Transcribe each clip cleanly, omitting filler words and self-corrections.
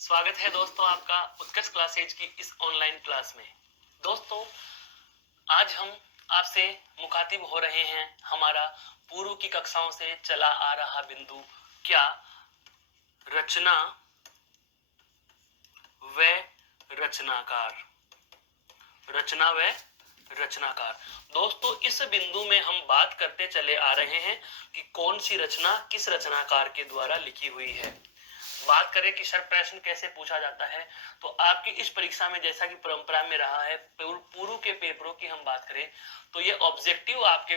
स्वागत है दोस्तों आपका उत्कर्ष क्लासेज की इस ऑनलाइन क्लास में। दोस्तों, आज हम आपसे मुखातिब हो रहे हैं हमारा पूर्व की कक्षाओं से चला आ रहा बिंदु, क्या रचना व रचनाकार। रचना व रचनाकार। दोस्तों, इस बिंदु में हम बात करते चले आ रहे हैं कि कौन सी रचना किस रचनाकार के द्वारा लिखी हुई है। बात करें कि सर प्रश्न कैसे पूछा जाता है, तो आपकी इस परीक्षा में जैसा कि परंपरा में रहा है, पूर्व के पेपरों की हम बात करें तो ये ऑब्जेक्टिव आपके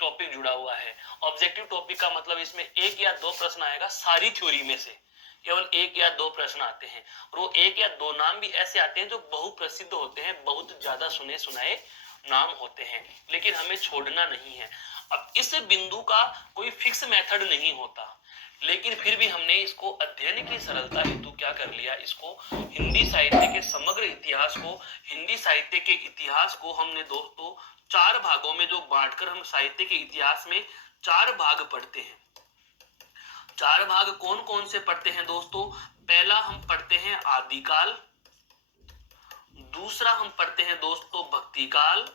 टॉपिक जुड़ा हुआ है। ऑब्जेक्टिव टॉपिक का मतलब इसमें एक या दो प्रश्न आएगा, सारी थ्योरी में से केवल एक या दो प्रश्न आते हैं, और वो एक या दो नाम भी ऐसे आते हैं जो बहुप्रसिद्ध होते हैं, बहुत ज्यादा सुने सुनाए नाम होते हैं, लेकिन हमें छोड़ना नहीं है। अब इस बिंदु का कोई फिक्स मेथड नहीं होता, लेकिन फिर भी हमने इसको अध्ययन की सरलता हेतु क्या कर लिया, इसको हिंदी साहित्य के समग्र इतिहास को, हिंदी साहित्य के इतिहास को हमने दोस्तों चार भागों में जो बांटकर हम साहित्य के इतिहास में चार भाग पढ़ते हैं। चार भाग कौन कौन से पढ़ते हैं दोस्तों? पहला हम पढ़ते हैं आदिकाल, दूसरा हम पढ़ते हैं दोस्तों भक्ति काल,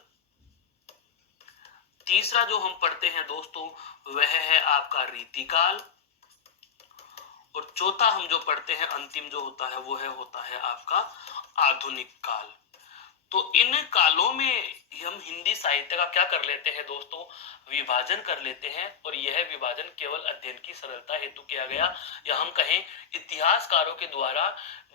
तीसरा जो हम पढ़ते हैं दोस्तों वह है आपका रीतिकाल, और चौथा हम जो पढ़ते हैं अंतिम जो होता है वो होता है आपका आधुनिक काल। तो इन कालों में हम हिंदी साहित्य का क्या कर लेते हैं दोस्तों, विभाजन कर लेते हैं, और यह विभाजन केवल अध्ययन की सरलता हेतु किया गया, या हम कहें इतिहासकारों के द्वारा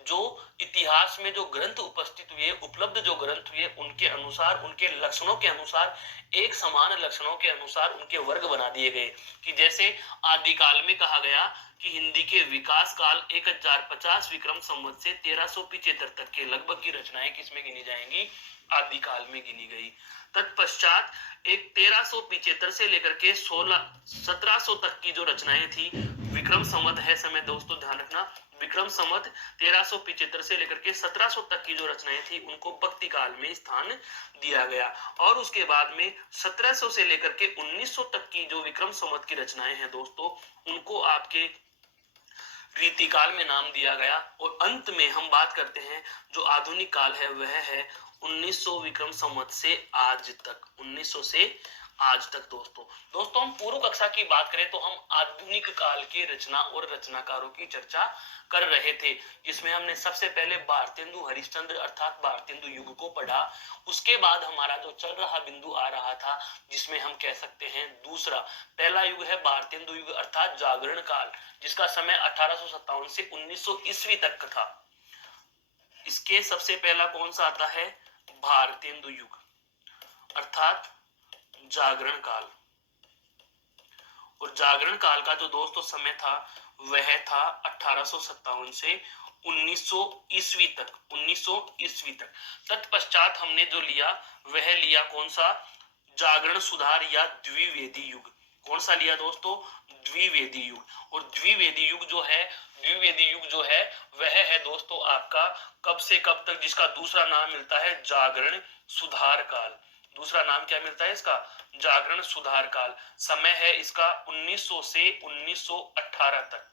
जो इतिहास में जो ग्रंथ उपस्थित हुए, उपलब्ध जो ग्रंथ हुए, उनके अनुसार, उनके लक्षणों के अनुसार, एक समान लक्षणों के अनुसार उनके वर्ग बना दिए गए। कि जैसे आदिकाल में कहा गया कि हिंदी के विकास काल 1050 विक्रम संवत से 1375 तक के लगभग की रचनाएं किसमें गिनी जाएंगी? आदिकाल में गिनी गई। तत्पश्चात एक 1375 से लेकर के 1700 तक की जो रचनाएं थी, विक्रम संवत है समय दोस्तों, ध्यान रखना, विक्रम संवत 1375 से लेकर के 1700 तक की जो रचनाएं थी उनको भक्ति काल में स्थान दिया गया। और उसके बाद में 1700 से लेकर के 1900 तक की जो विक्रम संवत की रचनाएं हैं दोस्तों, उनको आपके रीतिकाल में नाम दिया गया। और अंत में हम बात करते हैं जो आधुनिक काल है वह है 1900 विक्रम संवत से आज तक, 1900 से आज तक। दोस्तों हम पूर्व कक्षा की बात करें तो हम आधुनिक काल की रचना और रचनाकारों की चर्चा कर रहे थे, जिसमें हमने सबसे पहले भारतेंदु हरिश्चंद्र अर्थात भारतेंदु युग को पढ़ा। उसके बाद हमारा जो चल रहा बिंदु आ रहा था, जिसमें हम कह सकते हैं दूसरा, पहला युग है भारतेंदु युग अर्थात जागरण काल, जिसका समय 1857 से 1900 ईस्वी तक था। इसके सबसे पहला कौन सा आता है? भारतेंदु युग अर्थात जागरण काल। और जागरण काल का जो दोस्तों समय था वह था 1857 से 1900 ईस्वी तक, 1900 ईस्वी तक। तत्पश्चात हमने जो लिया वह लिया कौन सा? जागरण सुधार या द्विवेदी युग। कौन सा लिया दोस्तों? द्विवेदी युग। और द्विवेदी युग जो है, द्विवेदी युग जो है वह है दोस्तों आपका कब से कब तक, जिसका दूसरा नाम मिलता है जागरण सुधार काल। दूसरा नाम क्या मिलता है इसका? जागरण सुधार काल। समय है इसका 1900 से 1918 तक,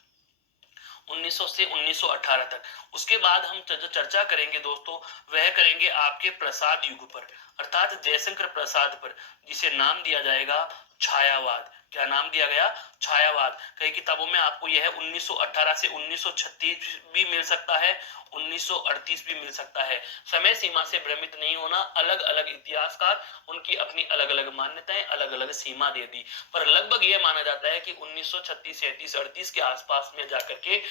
1900 से 1918 तक। उसके बाद हम चर्चा करेंगे दोस्तों, वह करेंगे आपके प्रसाद युग पर, अर्थात जयशंकर प्रसाद पर, जिसे नाम दिया जाएगा छायावाद। क्या नाम दिया गया? छायावाद। कई किताबों में आपको यह 1918 से 1936 भी मिल सकता है, 1938 भी मिल सकता है। समय सीमा से भ्रमित नहीं होना, अलग अलग इतिहासकार उनकी अपनी अलग अलग मान्यताएं, अलग अलग सीमा दे दी, पर लगभग यह माना जाता है कि 1936 37 38 के आसपास में जाकर के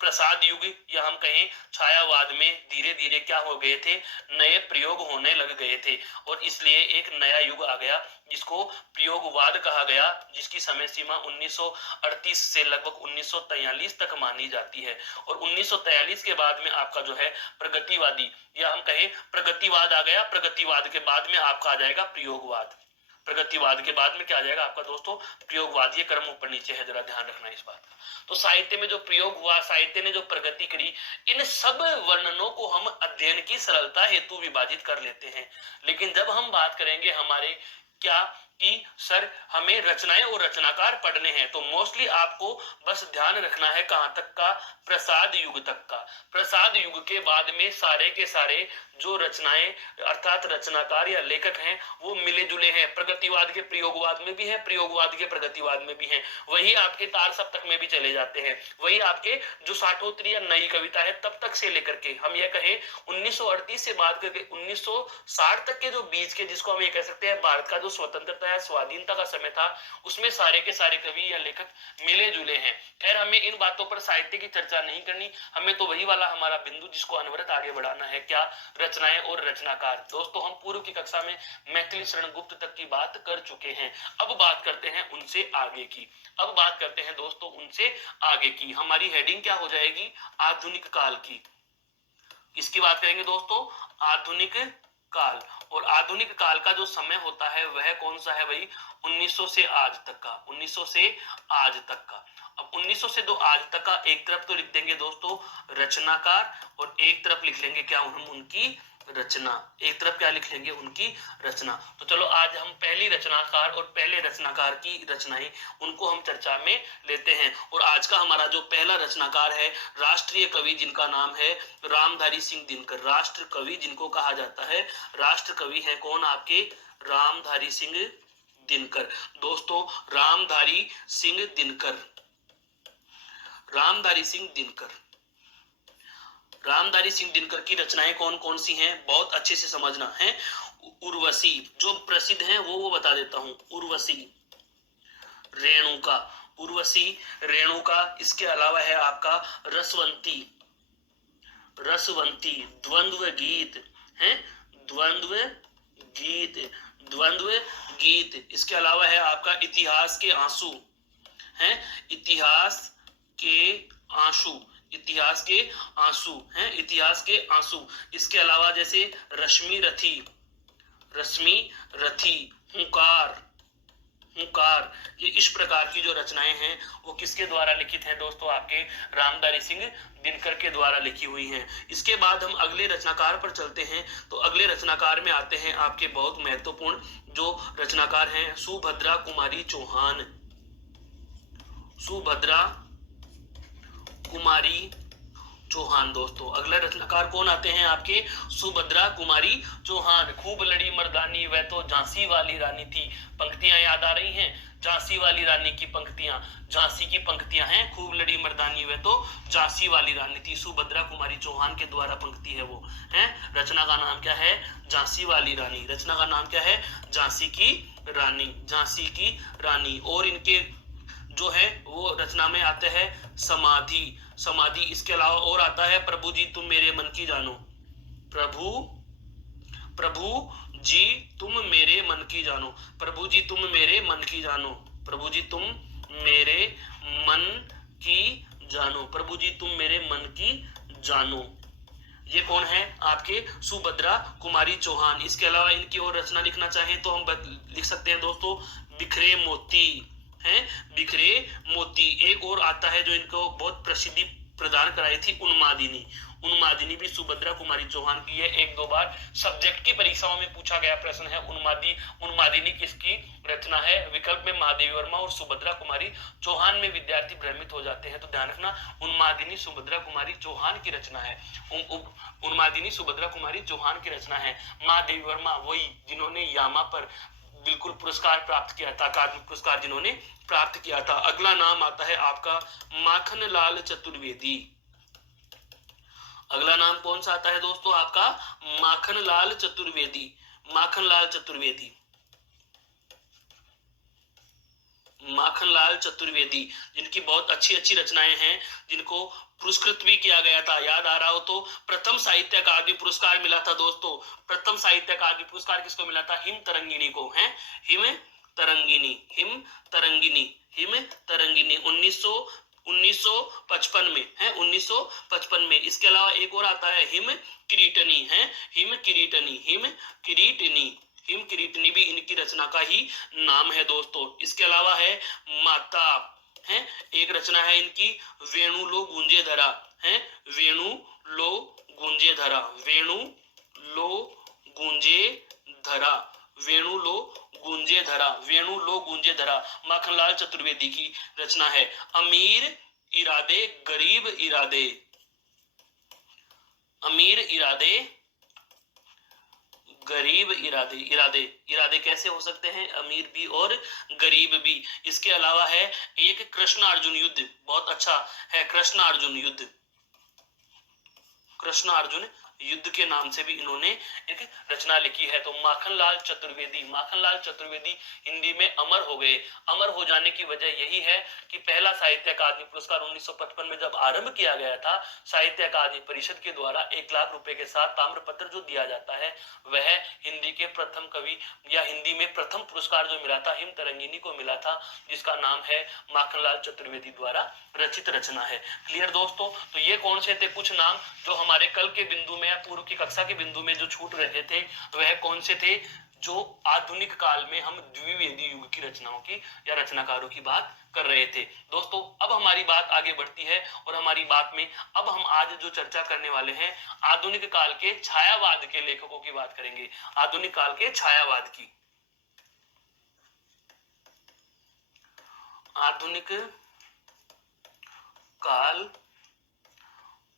प्रसाद युग या हम कहें छायावाद में धीरे धीरे क्या हो गए थे? नए प्रयोग होने लग गए थे, और इसलिए एक नया युग आ गया जिसको प्रयोगवाद कहा गया, जिसकी समय सीमा 1938 से लगभग 1943 तक मानी जाती है। और 1943 के बाद में आपका जो है प्रगतिवादी या हम कहें प्रगतिवाद आ गया। प्रगतिवाद के बाद में आपका आ जाएगा प्रयोगवाद। प्रगतिवाद के बाद में क्या आ जाएगा आपका दोस्तों? प्रयोगवाद। ये क्रम ऊपर नीचे है, जरा ध्यान रखना इस बात का। तो साहित्य में जो प्रयोग हुआ, साहित्य ने जो प्रगति करी, इन सब वर्णनों को हम अध्ययन की सरलता हेतु विभाजित कर लेते हैं। लेकिन जब हम बात करेंगे हमारे क्या कि सर हमें रचनाएं और रचनाकार पढ़ने हैं, तो मोस्टली आपको बस ध्यान रखना है कहां तक का, प्रसाद युग तक का। प्रसाद युग के बाद में सारे के सारे जो रचनाएं अर्थात रचनाकार या लेखक हैं वो मिले जुले हैं, प्रगतिवाद के प्रयोगवाद में भी है, प्रयोगवाद के प्रगतिवाद में भी है, वही आपके तार सप्तक में भी चले जाते हैं, वही आपके जो साठोत्तरी या नई कविता है तब तक से लेकर के हम ये कहें 1938 से बात करके 1960 तक के जो बीच के, जिसको हम ये कह सकते हैं भारत का जो स्वतंत्रता या स्वाधीनता का समय था, उसमें सारे के सारे कवि या लेखक मिले जुले हैं। खैर हमें इन बातों पर साहित्य की चर्चा नहीं करनी, हमें तो वही वाला हमारा बिंदु जिसको अनवरत आगे बढ़ाना है, क्या, रचनाएं और रचनाकार। दोस्तों हम पूर्व की कक्षा में मैथिली शरण गुप्त तक की बात कर चुके हैं, अब बात करते हैं उनसे आगे की। अब बात करते हैं दोस्तों उनसे आगे की, हमारी हेडिंग क्या हो जाएगी, आधुनिक काल की। इसकी बात करेंगे दोस्तों, आधुनिक काल। और आधुनिक काल का जो समय होता है वह कौन सा है भाई, 1900 से आज तक का, 1900 से आज तक का। अब 1900 से आज तक का एक तरफ तो लिख देंगे दोस्तों रचनाकार, और एक तरफ लिख लेंगे क्या, हम उनकी रचना, एक तरफ क्या लिख लेंगे, उनकी रचना। तो चलो आज हम पहली रचनाकार और पहले रचनाकार की रचनाएं उनको हम चर्चा में लेते हैं। और आज का हमारा जो पहला रचनाकार है राष्ट्रीय कवि, जिनका नाम है रामधारी सिंह दिनकर। राष्ट्र कवि जिनको कहा जाता है, राष्ट्र कवि है कौन आपके, रामधारी सिंह दिनकर। दोस्तों रामधारी सिंह दिनकर, रामधारी सिंह दिनकर, रामधारी सिंह दिनकर की रचनाएं कौन कौन सी हैं, बहुत अच्छे से समझना है। उर्वशी, जो प्रसिद्ध हैं वो बता देता हूं, उर्वशी, रेणुका, उर्वशी, रेणुका। इसके अलावा है आपका रसवंती, रसवंती, द्वंद्व गीत है, द्वंद्व गीत, द्वंद्व गीत। इसके अलावा है आपका इतिहास के आंसू है, इतिहास के आंसू, इतिहास के आंसू हैं, इतिहास के आंसू। इसके अलावा जैसे रश्मि रथी, रश्मि रथी, हुंकार, हुंकार। ये इस प्रकार की जो रचनाएं हैं वो किसके द्वारा लिखित हैं दोस्तों, आपके रामधारी सिंह दिनकर के द्वारा लिखी हुई हैं। इसके बाद हम अगले रचनाकार पर चलते हैं, तो अगले रचनाकार में आते हैं आपके बहुत महत्वपूर्ण जो रचनाकार हैं, सुभद्रा कुमारी चौहान, सुभद्रा कुमारी चौहान। दोस्तों अगला रचनाकार कौन आते हैं आपके, सुभद्रा कुमारी चौहान। खूब लड़ी मर्दानी वह तो झांसी वाली रानी थी, पंक्तियां याद आ रही हैं, झांसी वाली रानी की पंक्तियां, झांसी की पंक्तियां हैं, खूब लड़ी मर्दानी वह तो झांसी वाली रानी थी। सुभद्रा कुमारी चौहान के द्वारा पंक्ति है वो है। रचना का नाम क्या है, झांसी वाली रानी। रचना का नाम क्या है, झांसी की रानी, झांसी की रानी। और इनके जो है वो रचना में आते हैं समाधि, समाधि। इसके अलावा और आता है प्रभु जी तुम मेरे मन की जानो, प्रभु, प्रभु जी तुम मेरे मन की जानो, प्रभु जी तुम मेरे मन की जानो, प्रभु जी तुम मेरे मन की जानो, प्रभु जी तुम मेरे मन की जानो। ये कौन है आपके, सुभद्रा कुमारी चौहान। इसके अलावा इनकी और रचना लिखना चाहें तो हम लिख सकते हैं दोस्तों, बिखरे मोती है, बिखरे मोती। एक और आता है जो इनको बहुत प्रसिद्धि प्रदान कराई थी, उन्मादिनी। उन्मादिनी भी सुभद्रा कुमारी चौहान की है, एक दो बार सब्जेक्ट की परीक्षाओं में पूछा गया प्रश्न है। उन्मादिनी किसकी रचना है, विकल्प में महादेवी वर्मा और सुभद्रा कुमारी चौहान में विद्यार्थी भ्रमित हो जाते हैं, तो ध्यान रखना उन्मादिनी सुभद्रा कुमारी चौहान की रचना है। उन्मादिनी सुभद्रा कुमारी चौहान की रचना है। महादेवी वर्मा वही जिन्होंने यामा पर बिल्कुल पुरस्कार प्राप्त किया था, अकादमी पुरस्कार जिन्होंने प्राप्त किया था। अगला नाम आता है आपका माखनलाल चतुर्वेदी। अगला नाम कौन सा आता है दोस्तों आपका, माखनलाल चतुर्वेदी, माखनलाल चतुर्वेदी, माखनलाल चतुर्वेदी, जिनकी बहुत अच्छी अच्छी रचनाएं हैं, जिनको पुरस्कृत भी किया गया था। याद आ रहा हो तो प्रथम साहित्य अकादमी पुरस्कार मिला था दोस्तों, प्रथम साहित्य अकादमी पुरस्कार किसको मिला था, हिम तरंगिणी को है, him Tarangini, him Tarangini, him Tarangini 1955 में है, 1955 में। इसके अलावा एक और आता है हिम किरीटनी है, हिम किरीटनी, हिम किरीटनी, हिम किरीटनी भी इनकी रचना का ही नाम है दोस्तों। इसके अलावा है माता है, एक रचना है इनकी वेणु लो गूंजे धरा है, वेणु लो गूंजे धरा, वेणु लो गूंजे धरा, वेणु लो गूंजे धरा, वेणु लो गूंजे धरा माखनलाल चतुर्वेदी की रचना है। अमीर इरादे गरीब इरादे, अमीर इरादे गरीब इरादे, इरादे इरादे कैसे हो सकते हैं, अमीर भी और गरीब भी। इसके अलावा है एक कृष्ण अर्जुन युद्ध, बहुत अच्छा है, कृष्ण अर्जुन युद्ध, कृष्ण अर्जुन युद्ध के नाम से भी इन्होंने एक रचना लिखी है। तो माखनलाल चतुर्वेदी, माखनलाल चतुर्वेदी हिंदी में अमर हो गए। अमर हो जाने की वजह यही है कि पहला साहित्य अकादमी पुरस्कार 1955 में जब आरंभ किया गया था, साहित्य अकादमी परिषद के द्वारा 1 लाख रुपए के साथ ताम्रपत्र जो दिया जाता है, वह हिंदी के प्रथम कवि या हिंदी में प्रथम पुरस्कार जो मिला था हिम तरंगिनी को मिला था, जिसका नाम है माखनलाल चतुर्वेदी द्वारा रचित रचना है। क्लियर दोस्तों। तो ये कौन से थे कुछ नाम जो हमारे कल के बिंदु में या पूर्व की कक्षा के बिंदु में जो छूट रहे थे, वह कौन से थे, जो आधुनिक काल में हम द्विवेदी युग की रचनाओं की या रचनाकारों की बात कर रहे थे। दोस्तों अब हमारी बात आगे बढ़ती है और हमारी बात में अब हम आज जो चर्चा करने वाले हैं आधुनिक काल के छायावाद के लेखकों की बात करेंगे, आधुनिक काल के छायावाद की। आधुनिक काल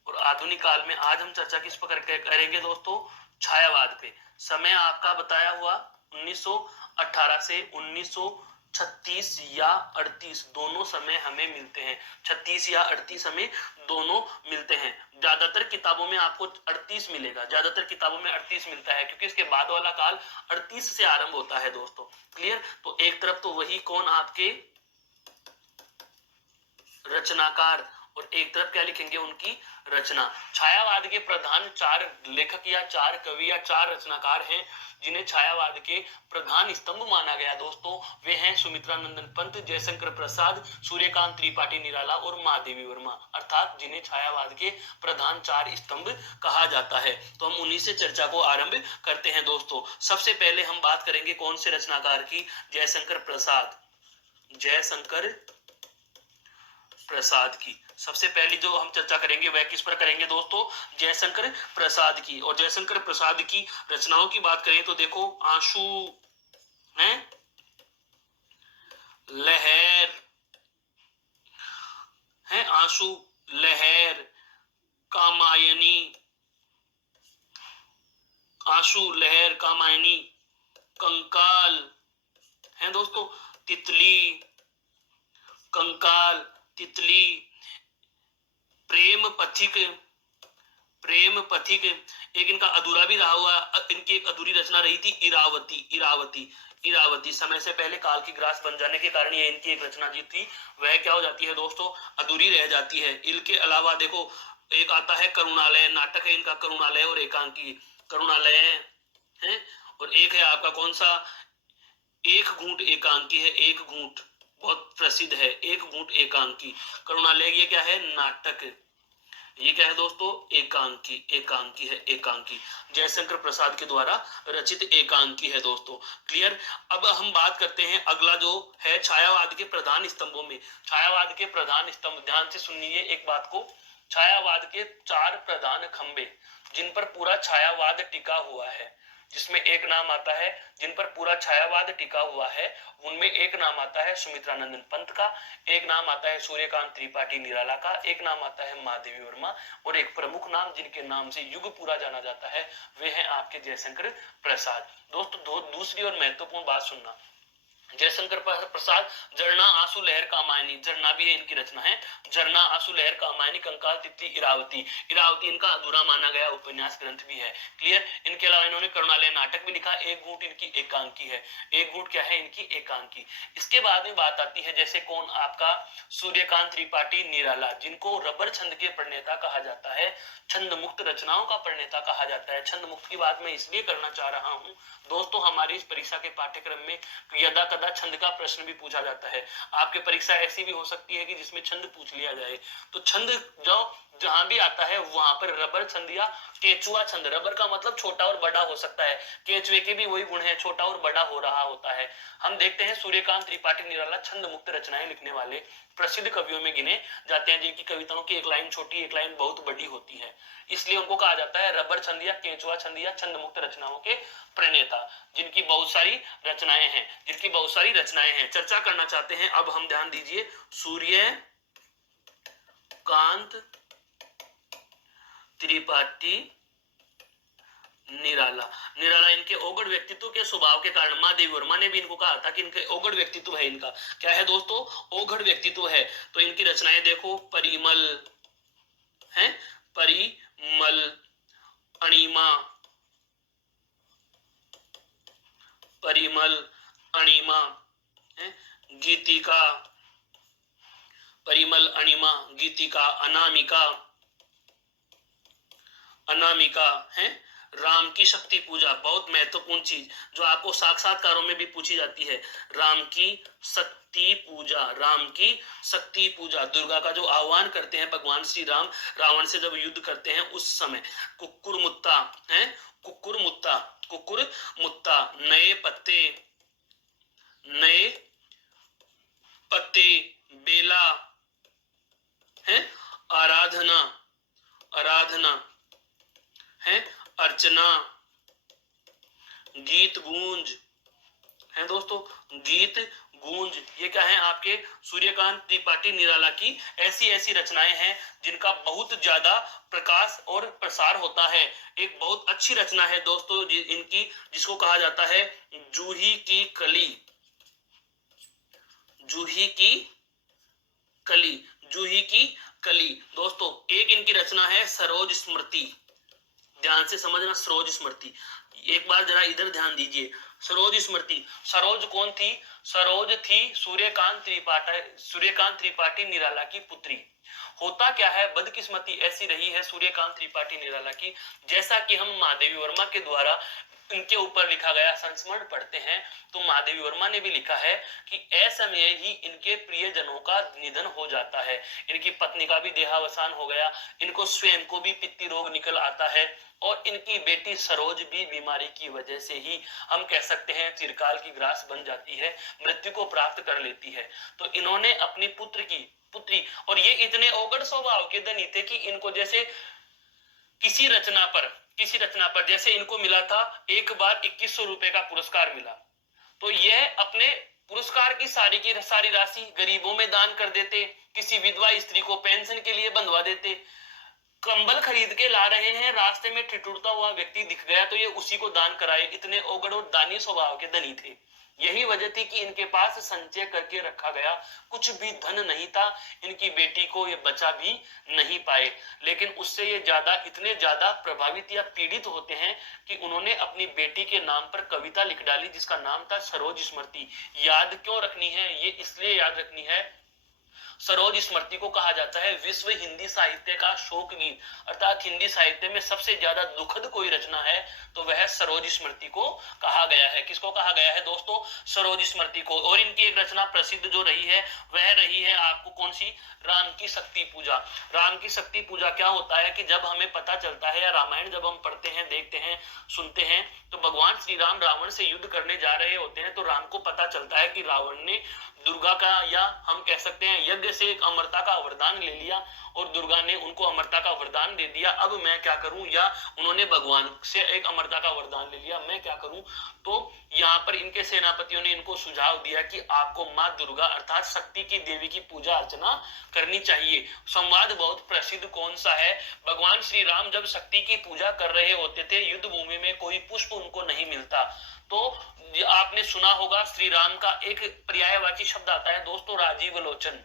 और आधुनिक काल में आज हम चर्चा किस पर करेंगे दोस्तों, छायावाद पे। समय आपका बताया हुआ 1918 से 1936 या 38 दोनों समय हमें मिलते हैं, 36 या 38 हमें दोनों मिलते हैं। ज्यादातर किताबों में आपको 38 मिलेगा, ज्यादातर किताबों में 38 मिलता है, क्योंकि इसके बाद वाला काल 38 से आरंभ होता है दोस्तों। क्लियर। तो एक तरफ तो वही कौन आपके रचनाकार और एक तरफ क्या लिखेंगे उनकी रचना। छायावाद के प्रधान 4 लेखक या 4 कवि या 4 रचनाकार हैं जिन्हें छायावाद के प्रधान स्तंभ माना गया दोस्तों। वे हैं सुमित्रा नंदन पंत, जयशंकर प्रसाद, सूर्यकांत त्रिपाठी निराला और महादेवी वर्मा, अर्थात जिन्हें छायावाद के प्रधान 4 स्तंभ कहा जाता है। तो हम उन्हीं से चर्चा को आरंभ करते हैं दोस्तों। सबसे पहले हम बात करेंगे कौन से रचनाकार की, जयशंकर प्रसाद, जयशंकर प्रसाद की। सबसे पहली जो हम चर्चा करेंगे वह किस पर करेंगे दोस्तों, जयशंकर प्रसाद की। और जयशंकर प्रसाद की रचनाओं की बात करें तो देखो, आंसू है, लहर है, आंसू, लहर, कामायनी, आंसू, लहर, कामायनी, कंकाल है दोस्तों, तितली, कंकाल, तितली, प्रेम पथिक, प्रेम पथिक। एक इनका अधूरा भी रहा हुआ, इनकी एक अधूरी रचना रही थी इरावती, इरावती, इरावती। समय से पहले काल की ग्रास बन जाने के कारण ये इनकी एक रचना जी थी वह क्या हो जाती है दोस्तों, अधूरी रह जाती है। इनके अलावा देखो एक आता है करुणालय, नाटक है इनका करुणालय और एकांकी, करुणालय है। और एक है आपका कौन सा, एक घूंट एकांकी है, एक घूंट बहुत प्रसिद्ध है, एक घूंट एकांकी। करुणालय ये क्या है, नाटक। ये क्या है दोस्तों, एकांकी, एकांकी है, एकांकी, जयशंकर प्रसाद के द्वारा रचित एकांकी है दोस्तों। क्लियर। अब हम बात करते हैं अगला जो है छायावाद के प्रधान स्तंभों में। छायावाद के प्रधान स्तंभ, ध्यान से सुनिए एक बात को, छायावाद के 4 प्रधान खंबे जिन पर पूरा छायावाद टिका हुआ है, जिसमें एक नाम आता है जिन पर पूरा छायावाद टिका हुआ है, उनमें एक नाम आता है सुमित्रा नंदन पंत का, एक नाम आता है सूर्यकांत त्रिपाठी निराला का, एक नाम आता है महादेवी वर्मा, और एक प्रमुख नाम जिनके नाम से युग पूरा जाना जाता है वे हैं आपके जयशंकर प्रसाद। दोस्तों दूसरी और महत्वपूर्ण बात सुनना, जयशंकर प्रसाद झरना, आंसू, लहर, कामायनी, झरना भी है इनकी रचना है, झरना, आंसू, लहर, कामायनी, कंकाल, तितली, इरावती। इरावती इनका अधूरा माना गया उपन्यास ग्रंथ भी है। क्लियर। इनके अलावा इन्होंने करुणालय नाटक भी लिखा, एक घूंट इनकी एकांकी है, एक घूंट क्या है इनकी एकांकी। इसके बाद में बात आती है जैसे कौन, आपका सूर्यकांत त्रिपाठी निराला, जिनको रबर छंद के प्रणेता कहा जाता है, छंद मुक्त रचनाओं का प्रणेता कहा जाता है। छंद मुक्त की बात मैं इसलिए करना चाह रहा हूं दोस्तों, हमारी इस परीक्षा के पाठ्यक्रम में यदा कदा छंद का प्रश्न भी पूछा जाता है। आपकी परीक्षा ऐसी भी हो सकती है कि जिसमें छंद पूछ लिया जाए। तो छंद जो जहां भी आता है वहां पर रबर छंद या केचुआ छंद, रबर का मतलब छोटा और बड़ा हो सकता है, केचुए के भी वही गुण है, छोटा और बड़ा हो रहा होता है। हम देखते हैं सूर्यकांत त्रिपाठी निराला छंद मुक्त रचनाएं लिखने वाले प्रसिद्ध कवियों में गिने जाते हैं, जिनकी कविताओं की एक लाइन छोटी एक लाइन बहुत बड़ी होती है, इसलिए उनको कहा जाता है रबर छंद या केचुआ छंद या छंद मुक्त रचनाओं के प्रणेता, जिनकी बहुत सारी रचनाएं हैं। चर्चा करना चाहते हैं अब हम, ध्यान दीजिए, सूर्यकांत त्रिपाठी निराला इनके ओगढ़ व्यक्तित्व के स्वभाव के कारण माँ देवी वर्मा ने भी इनको कहा था कि इनके ओगढ़ व्यक्तित्व है, इनका क्या है दोस्तों, ओगढ़ व्यक्तित्व है। तो इनकी रचनाएं देखो, परिमल है, परिमल, अणिमा, परिमल, अणिमा है, गीतिका, परिमल, अणिमा, गीतिका, अनामिका, अनामिका है, राम की शक्ति पूजा, बहुत महत्वपूर्ण चीज जो आपको साक्षात्कारों में भी पूछी जाती है, राम की शक्ति पूजा, राम की शक्ति पूजा, दुर्गा का जो आह्वान करते हैं भगवान श्री राम रावण से जब युद्ध करते हैं उस समय, कुक्कुर मुत्ता है, कुक्कुर मुत्ता, कुक्कुर मुत्ता, नए पत्ते, नए पत्ते, बेला है, आराधना, आराधना है, अर्चना, गीत गूंज है दोस्तों, गीत गूंज, ये क्या है आपके सूर्यकांत त्रिपाठी निराला की ऐसी ऐसी रचनाएं हैं जिनका बहुत ज्यादा प्रकाश और प्रसार होता है। एक बहुत अच्छी रचना है दोस्तों इनकी, जिसको कहा जाता है जूही की कली, जूही की कली, जूही की कली। दोस्तों एक इनकी रचना है सरोज स्मृति, ध्यान से समझना, सरोज स्मृति, एक बार जरा इधर ध्यान दीजिए, सरोज स्मृति, सरोज कौन थी, सरोज थी सूर्यकांत त्रिपाठी निराला की पुत्री। होता क्या है, बदकिस्मती ऐसी रही है सूर्यकांत त्रिपाठी निराला की, जैसा कि हम महादेवी वर्मा के द्वारा इनके ऊपर लिखा गया संस्मरण पढ़ते हैं, तो महादेवी वर्मा ने भी लिखा है कि असमय ही इनके प्रियजनों का निधन हो जाता है, इनकी पत्नी का भी देहावसान हो गया, इनको स्वयं को भी पित्ती रोग निकल आता है, और इनकी बेटी सरोज भी बीमारी की वजह से ही हम कह सकते हैं चिरकाल की ग्रास बन जाती है, मृत्यु को प्राप्त कर लेती है। तो इन्होंने अपनी पुत्री, और ये इतने ओगढ़ स्वभाव के धनी थे कि इनको जैसे किसी रचना पर जैसे इनको मिला था एक बार 2100 रुपए का पुरस्कार मिला, तो यह अपने पुरस्कार की सारी राशि गरीबों में दान कर देते, किसी विधवा स्त्री को पेंशन के लिए बंधवा देते, कंबल खरीद के ला रहे हैं, रास्ते में ठिठुरता हुआ व्यक्ति दिख गया तो ये उसी को दान कराए, इतने ओगढ़ और दानी स्वभाव के धनी थे। यही वजह थी कि इनके पास संचय करके रखा गया कुछ भी धन नहीं था, इनकी बेटी को ये बचा भी नहीं पाए, लेकिन उससे ये इतने ज्यादा प्रभावित या पीड़ित होते हैं कि उन्होंने अपनी बेटी के नाम पर कविता लिख डाली जिसका नाम था सरोज स्मृति। याद क्यों रखनी है, ये इसलिए याद रखनी है, सरोज स्मृति को कहा जाता है विश्व हिंदी साहित्य का शोक गीत, अर्थात हिंदी साहित्य में सबसे ज्यादा दुखद कोई रचना है तो वह सरोज स्मृति को कहा गया है। किसको कहा गया है दोस्तों, सरोज स्मृति को। और इनकी एक रचना प्रसिद्ध जो रही है वह रही है आपको कौन सी, राम की शक्ति पूजा। राम की शक्ति पूजा क्या होता है कि जब हमें पता चलता है या रामायण जब हम पढ़ते हैं, देखते हैं, सुनते हैं, तो भगवान श्री राम रावण से युद्ध करने जा रहे होते हैं, तो राम को पता चलता है कि रावण ने दुर्गा का, या हम कह सकते हैं यज्ञ से एक अमरता का वरदान ले लिया और दुर्गा ने उनको अमरता का वरदान दे दिया, अब मैं क्या करूं, या उन्होंने भगवान से एक अमरता का वरदान ले लिया, मैं क्या करूं। तो यहाँ पर इनके सेनापतियों ने इनको सुझाव दिया कि आपको माँ दुर्गा अर्थात शक्ति की देवी की पूजा अर्चना करनी चाहिए। संवाद बहुत प्रसिद्ध कौन सा है, भगवान श्री राम जब शक्ति की पूजा कर रहे होते थे, युद्ध भूमि में कोई पुष्प उनको नहीं मिलता, तो आपने सुना होगा श्री राम का एक पर्यायवाची शब्द आता है दोस्तों, राजीव लोचन।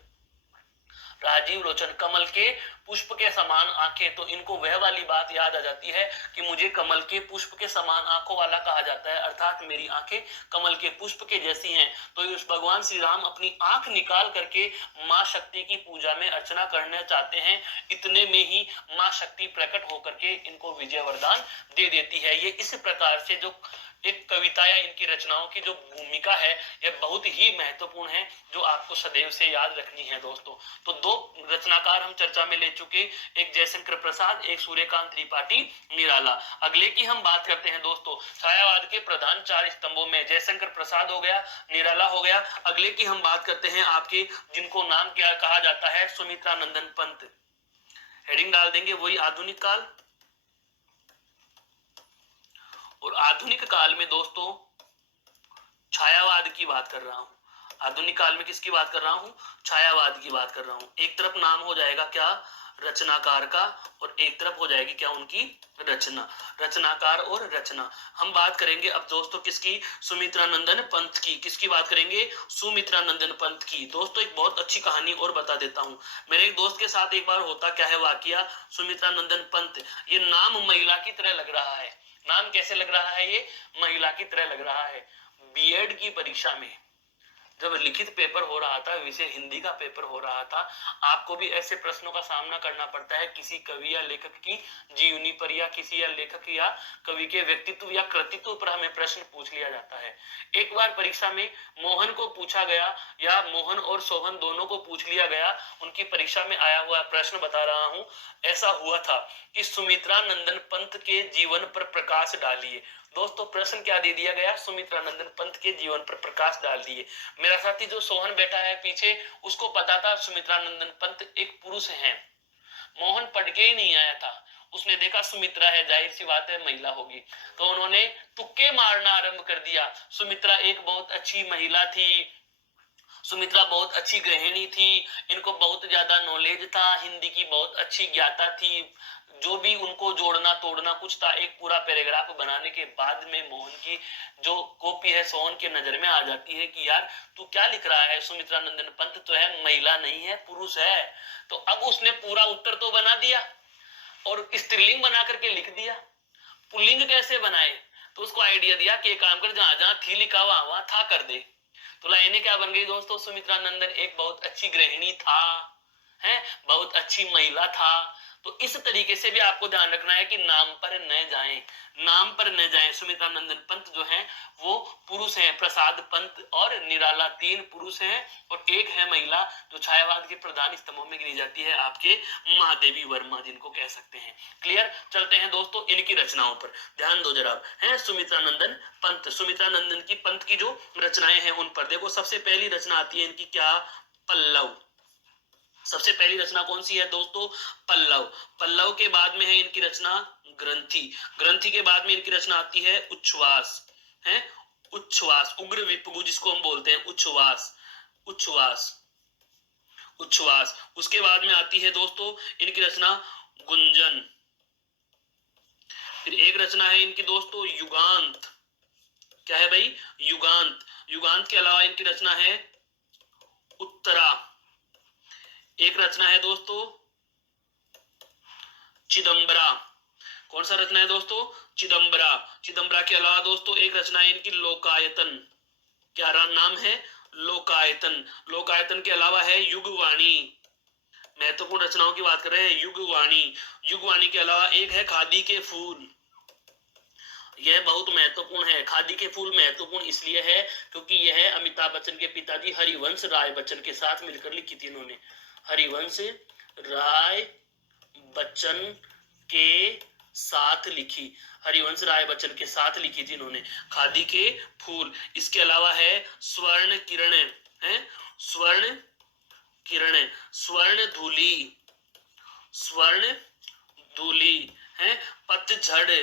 राजीव लोचन, कमल के पुष्प के समान आंखें, तो इनको वह वाली बात याद आ जाती है कि मुझे कमल के पुष्प के समान आंखों वाला कहा जाता है, अर्थात मेरी आंखें कमल के पुष्प के जैसी हैं। तो उस भगवान श्री राम अपनी आंख निकाल करके माँ शक्ति की पूजा में अर्चना करना चाहते हैं, इतने में ही माँ शक्ति प्रकट होकर के इनको विजय वरदान दे देती है। ये इस प्रकार से जो एक कविता या इनकी रचनाओं की जो भूमिका है यह बहुत ही महत्वपूर्ण है, जो आपको सदैव से याद रखनी है दोस्तों। तो दो रचनाकार हम चर्चा में ले चुके, एक जयशंकर प्रसाद, एक सूर्यकांत त्रिपाठी निराला। अगले की हम बात करते हैं दोस्तों, छायावाद के प्रधान 4 स्तंभों में जयशंकर प्रसाद हो गया, निराला हो गया। अगले की हम बात करते हैं आपके, जिनको नाम क्या कहा जाता है, सुमित्रा नंदन पंत। हेडिंग डाल देंगे वही आधुनिक काल। और आधुनिक काल में दोस्तों छायावाद की बात कर रहा हूं। आधुनिक काल में किसकी बात कर रहा हूं, छायावाद की बात कर रहा हूं। एक तरफ नाम हो जाएगा क्या, रचनाकार का, और एक तरफ हो जाएगी क्या उनकी रचना, रचनाकार और रचना। हम बात करेंगे अब दोस्तों किसकी, सुमित्रा नंदन पंत की। किसकी बात करेंगे, सुमित्रा नंदन पंत की। दोस्तों एक बहुत अच्छी कहानी और बता देता हूं, मेरे एक दोस्त के साथ एक बार होता क्या है वाकया, सुमित्रा नंदन पंत, ये नाम महिला की तरह लग रहा है। नाम कैसे लग रहा है, ये महिला की तरह लग रहा है। बीएड की परीक्षा में जब लिखित पेपर हो रहा था, विषय हिंदी का पेपर हो रहा था, आपको भी ऐसे प्रश्नों का सामना करना पड़ता है किसी कवि या लेखक की जीवनी पर, या किसी या लेखक या कवि के व्यक्तित्व या कृतित्व पर हमें प्रश्न पूछ लिया जाता है। एक बार परीक्षा में मोहन को पूछा गया, या मोहन और सोहन दोनों को पूछ लिया गया, उनकी परीक्षा में आया हुआ प्रश्न बता रहा हूं। ऐसा हुआ था कि सुमित्रा नंदन पंत के जीवन पर प्रकाश डालिए। दोस्तों प्रश्न क्या दे दिया गया, सुमित्रा नंदन पंत के जीवन पर प्रकाश डाल दिए। मेरा साथी जो सोहन बैठा है पीछे, उसको पता था सुमित्रा नंदन पंत एक पुरुष हैं। मोहन पढ़ के ही नहीं आया था, उसने देखा सुमित्रा है, जाहिर सी बात है महिला होगी, तो उन्होंने तुक्के मारना आरंभ कर दिया। सुमित्रा एक बहुत अच्छी महिला थी, सुमित्रा बहुत अच्छी गृहिणी थी, इनको बहुत ज्यादा नॉलेज था, हिंदी की बहुत अच्छी ज्ञाता थी, जो भी उनको जोड़ना तोड़ना कुछ था। एक पूरा पैराग्राफ बनाने के बाद में मोहन की जो कॉपी है सोहन के नजर में आ जाती है कि यार तू क्या लिख रहा है, सुमित्रा नंदन पंत तो है, महिला नहीं है, पुरुष है। तो अब उसने पूरा उत्तर तो बना दिया और स्त्रीलिंग बना करके लिख दिया। पुल्लिंग कैसे बनाए, तो उसको आइडिया दिया कि एक काम कर, जहां जहां थी लिखा हुआ वहां था कर दे। तो लाइनें क्या बन गई दोस्तों, सुमित्रा नंदन एक बहुत अच्छी गृहिणी था, है बहुत अच्छी महिला था। तो इस तरीके से भी आपको ध्यान रखना है कि नाम पर न जाएं, नाम पर न जाएं। सुमित्रा नंदन पंत जो है वो पुरुष हैं, प्रसाद पंत और निराला 3 पुरुष हैं, और एक है महिला जो छायावाद के प्रधान स्तंभों में गिनी जाती है, आपके महादेवी वर्मा जिनको कह सकते हैं। क्लियर, चलते हैं दोस्तों इनकी रचनाओं पर, ध्यान दो जरा। है सुमित्रा नंदन पंत, सुमित्रा नंदन की पंत की जो रचनाएं हैं उन पर देखो। सबसे पहली रचना आती है इनकी क्या, पल्लव। सबसे पहली रचना कौन सी है दोस्तों, पल्लव। पल्लव के बाद में है इनकी रचना ग्रंथि। ग्रंथि के बाद में इनकी रचना आती है उच्छ्वास, है उच्छ्वास, उग्र विपगु जिसको हम बोलते हैं, उच्छ्वास, उच्छ्वास, उच्छ्वास। उसके बाद में आती है दोस्तों इनकी रचना गुंजन। फिर एक रचना है इनकी दोस्तों युगांत। क्या है भाई, युगांत। युगांत के अलावा इनकी रचना है उत्तरा। एक रचना है दोस्तों चिदंबरा। कौन सा रचना है दोस्तों, चिदंबरा। चिदंबरा के अलावा दोस्तों एक रचना है इनकी लोकायतन। क्या नाम है, लोकायतन। लोकायतन के अलावा है युगवाणी। महत्वपूर्ण रचनाओं की बात कर रहे हैं, युगवाणी। युगवाणी के अलावा एक है खादी के फूल। यह बहुत महत्वपूर्ण है। खादी के फूल महत्वपूर्ण इसलिए है क्योंकि यह अमिताभ बच्चन के पिताजी हरिवंश राय बच्चन के साथ मिलकर लिखी थी इन्होंने। हरिवंश राय बच्चन के साथ लिखी, हरिवंश राय बच्चन के साथ लिखी थी इन्होंने खादी के फूल। इसके अलावा है स्वर्ण किरण, है स्वर्ण किरण, स्वर्ण धूली, स्वर्ण धूली, है पतझड़।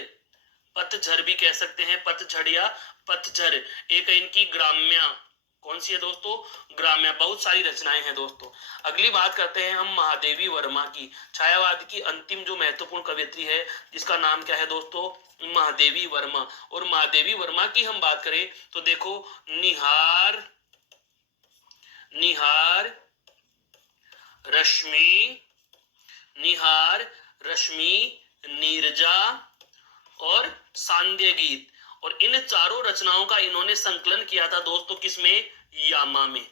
पतझड़ भी कह सकते हैं, पतझड़ या पतझड़। एक है इनकी ग्राम्या। कौन सी है दोस्तों, ग्राम्या। बहुत सारी रचनाएं हैं दोस्तों। अगली बात करते हैं हम महादेवी वर्मा की। छायावाद की अंतिम जो महत्वपूर्ण कवयित्री है जिसका नाम क्या है दोस्तों, महादेवी वर्मा। और महादेवी वर्मा की हम बात करें तो देखो निहार, निहार रश्मि, निहार रश्मि, नीरजा और सांध्य गीत। और इन चारों रचनाओं का इन्होंने संकलन किया था दोस्तों किसमें, यामा में,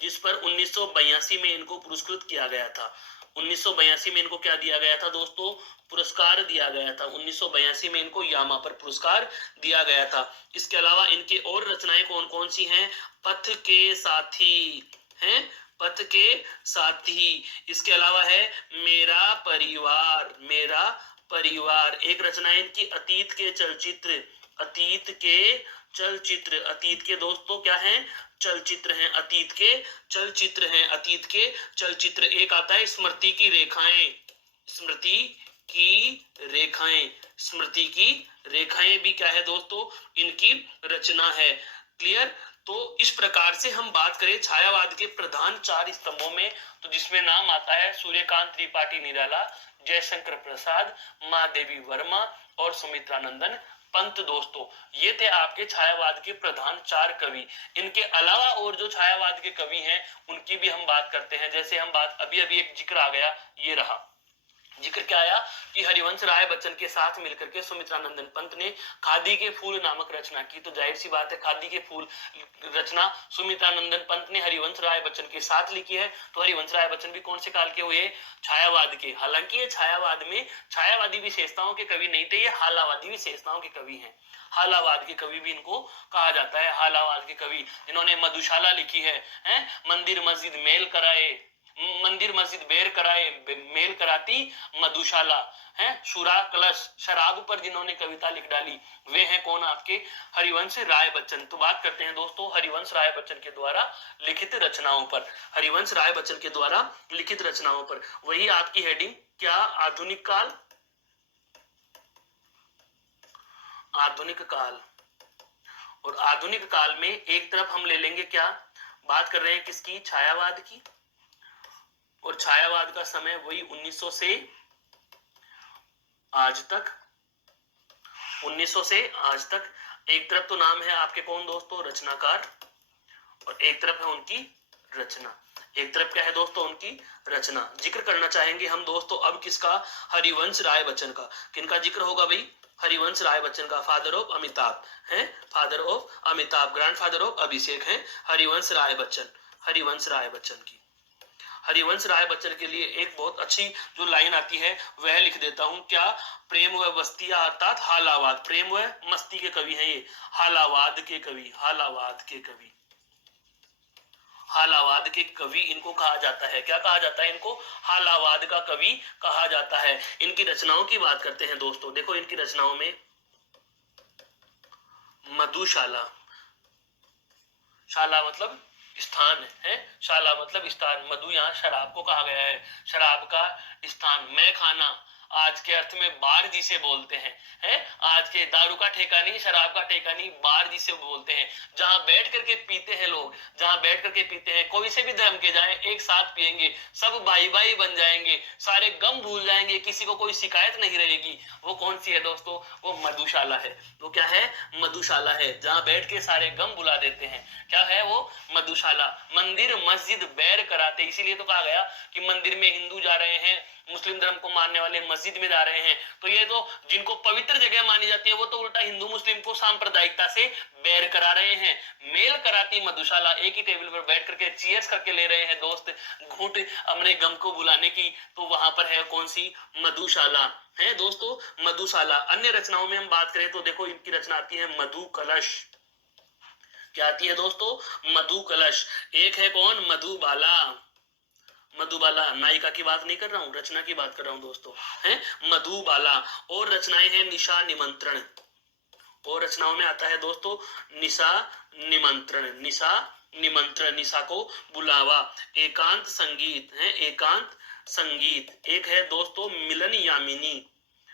जिस पर 1982 में इनको पुरस्कृत किया गया था। 1982 में इनको क्या दिया गया था दोस्तों? पुरस्कार दिया गया था। 1982 में इनको यामा पर पुरस्कार दिया गया था। इसके अलावा इनकी और रचनाएं कौन कौन सी हैं? पथ के साथी हैं, पथ के साथी। इसके अलावा है मेरा परिवार, मेरा परिवार। एक रचना है इनकी अतीत के चलचित्र, अतीत के चलचित्र। अतीत के दोस्तों क्या हैं? चलचित्र हैं, अतीत के चलचित्र हैं, अतीत के चलचित्र। एक आता है स्मृति की रेखाएं, स्मृति की रेखाएं, स्मृति की रेखाएं भी क्या है दोस्तों? इनकी रचना है। क्लियर? तो इस प्रकार से हम बात करें छायावाद के प्रधान 4 स्तंभों में, तो जिसमें नाम आता है सूर्यकांत त्रिपाठी निराला, जयशंकर प्रसाद, महादेवी वर्मा और सुमित्रानंदन पंत। दोस्तों ये थे आपके छायावाद के प्रधान 4 कवि। इनके अलावा और जो छायावाद के कवि हैं उनकी भी हम बात करते हैं। जैसे हम बात अभी एक जिक्र आ गया, ये रहा जिक्र क्या आया कि हरिवंश राय बच्चन के साथ मिलकर के सुमित्रानंदन पंत ने खादी के फूल नामक रचना की। तो जाहिर सी बात है खादी के फूल रचना सुमित्रानंदन पंत ने हरिवंश राय बच्चन के साथ लिखी है। तो हरिवंश राय बच्चन भी कौन से काल के हुए? छायावाद के। हालांकि ये छायावाद में छायावादी विशेषताओं के कवि नहीं थे, ये हालावादी विशेषताओं के कवि हैं। हालावाद के कवि भी इनको कहा जाता है। हालावाद के कवि जिन्होंने मधुशाला लिखी है, मंदिर मस्जिद मेल कराए, मंदिर मस्जिद बेर कराए, मेल कराती मधुशाला, है शुरा कलश, शराब पर जिन्होंने कविता लिख डाली, वे हैं कौन? आपके हरिवंश राय बच्चन। तो बात करते हैं दोस्तों हरिवंश राय बच्चन के द्वारा लिखित रचनाओं पर। हरिवंश राय बच्चन के द्वारा लिखित रचनाओं पर वही आपकी हेडिंग क्या? आधुनिक काल, आधुनिक काल। और आधुनिक काल में एक तरफ हम ले लेंगे क्या? बात कर रहे हैं किसकी? छायावाद की। और छायावाद का समय वही 1900 से आज तक, 1900 से आज तक। एक तरफ तो नाम है आपके कौन दोस्तों? रचनाकार, और एक तरफ है उनकी रचना। एक तरफ क्या है दोस्तों? उनकी रचना। जिक्र करना चाहेंगे हम दोस्तों अब किसका? हरिवंश राय बच्चन का। किनका जिक्र होगा भाई? हरिवंश राय बच्चन का। फादर ऑफ अमिताभ है, father of Amitabh, grandfather of Abhishek है हरिवंश राय बच्चन, हरिवंश राय बच्चन की। हरिवंश राय बच्चन के लिए एक बहुत अच्छी जो लाइन आती है वह लिख देता हूं क्या? प्रेम व बस्तियां अर्थात हालावाद, प्रेम व मस्ती के कवि हैं ये, हालावाद के कवि, हालावाद के कवि, हालावाद के कवि इनको कहा जाता है। क्या कहा जाता है इनको? हालावाद का कवि कहा जाता है। इनकी रचनाओं की बात करते हैं दोस्तों। देखो इनकी रचनाओं में मधुशाला, शाला मतलब स्थान है, शाला मतलब स्थान। मधु यहाँ शराब को कहा गया है, शराब का स्थान। मैं खाना आज के अर्थ में बार जिसे बोलते हैं, है आज के दारू का ठेका नहीं, शराब का ठेका नहीं, बार जिसे बोलते हैं, जहां बैठ करके पीते हैं लोग, जहां बैठ करके पीते हैं, कोई से भी धर्म के जाए एक साथ पिएंगे, सब भाई भाई बन जाएंगे, सारे गम भूल जाएंगे, किसी को कोई शिकायत नहीं रहेगी। वो कौन सी है दोस्तों? वो मधुशाला है। वो क्या है? मधुशाला है, जहां बैठ के सारे गम भुला देते हैं। क्या है वो? मधुशाला। मंदिर मस्जिद बैर कराते, इसीलिए तो कहा गया कि मंदिर में हिंदू जा रहे हैं, मुस्लिम धर्म को मानने वाले मस्जिद में जा रहे हैं, तो ये तो जिनको पवित्र जगह मानी जाती है वो तो उल्टा हिंदू मुस्लिम को सांप्रदायिकता से बैर करा रहे हैं। मेल कराती मधुशाला, एक ही टेबल पर बैठ करके चीयर्स करके ले रहे हैं दोस्त घूंट अपने गम को बुलाने की, तो वहां पर है कौन सी? मधुशाला है दोस्तों, मधुशाला। अन्य रचनाओं में हम बात करें तो देखो इनकी रचना आती है मधु कलश। क्या आती है दोस्तों? मधु कलश। एक है कौन? मधुबाला, मधुबाला। नायिका की बात नहीं कर रहा हूं, रचना की बात कर रहा हूं दोस्तों, है मधुबाला। और रचनाएं हैं निशा निमंत्रण, और रचनाओं में आता है दोस्तों निशा निमंत्रण, निशा निमंत्रण, निशा को बुलावा। एकांत संगीत है, एकांत संगीत। एक है दोस्तों मिलन यामिनी,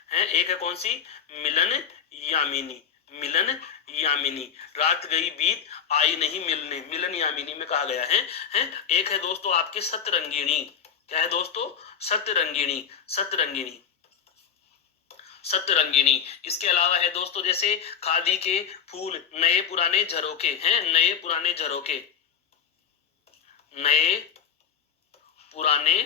है एक है कौन सी? मिलन यामिनी, मिलन यामिनी। रात गई बीत आई नहीं मिलने, मिलन यामिनी में कहा गया है। एक है दोस्तों आपके सतरंगिणी। क्या है दोस्तों? सतरंगिणी, सतरंगिणी, सतरंगिणी। इसके अलावा है दोस्तों जैसे खादी के फूल, नए पुराने झरोके हैं, नए पुराने झरोके, नए पुराने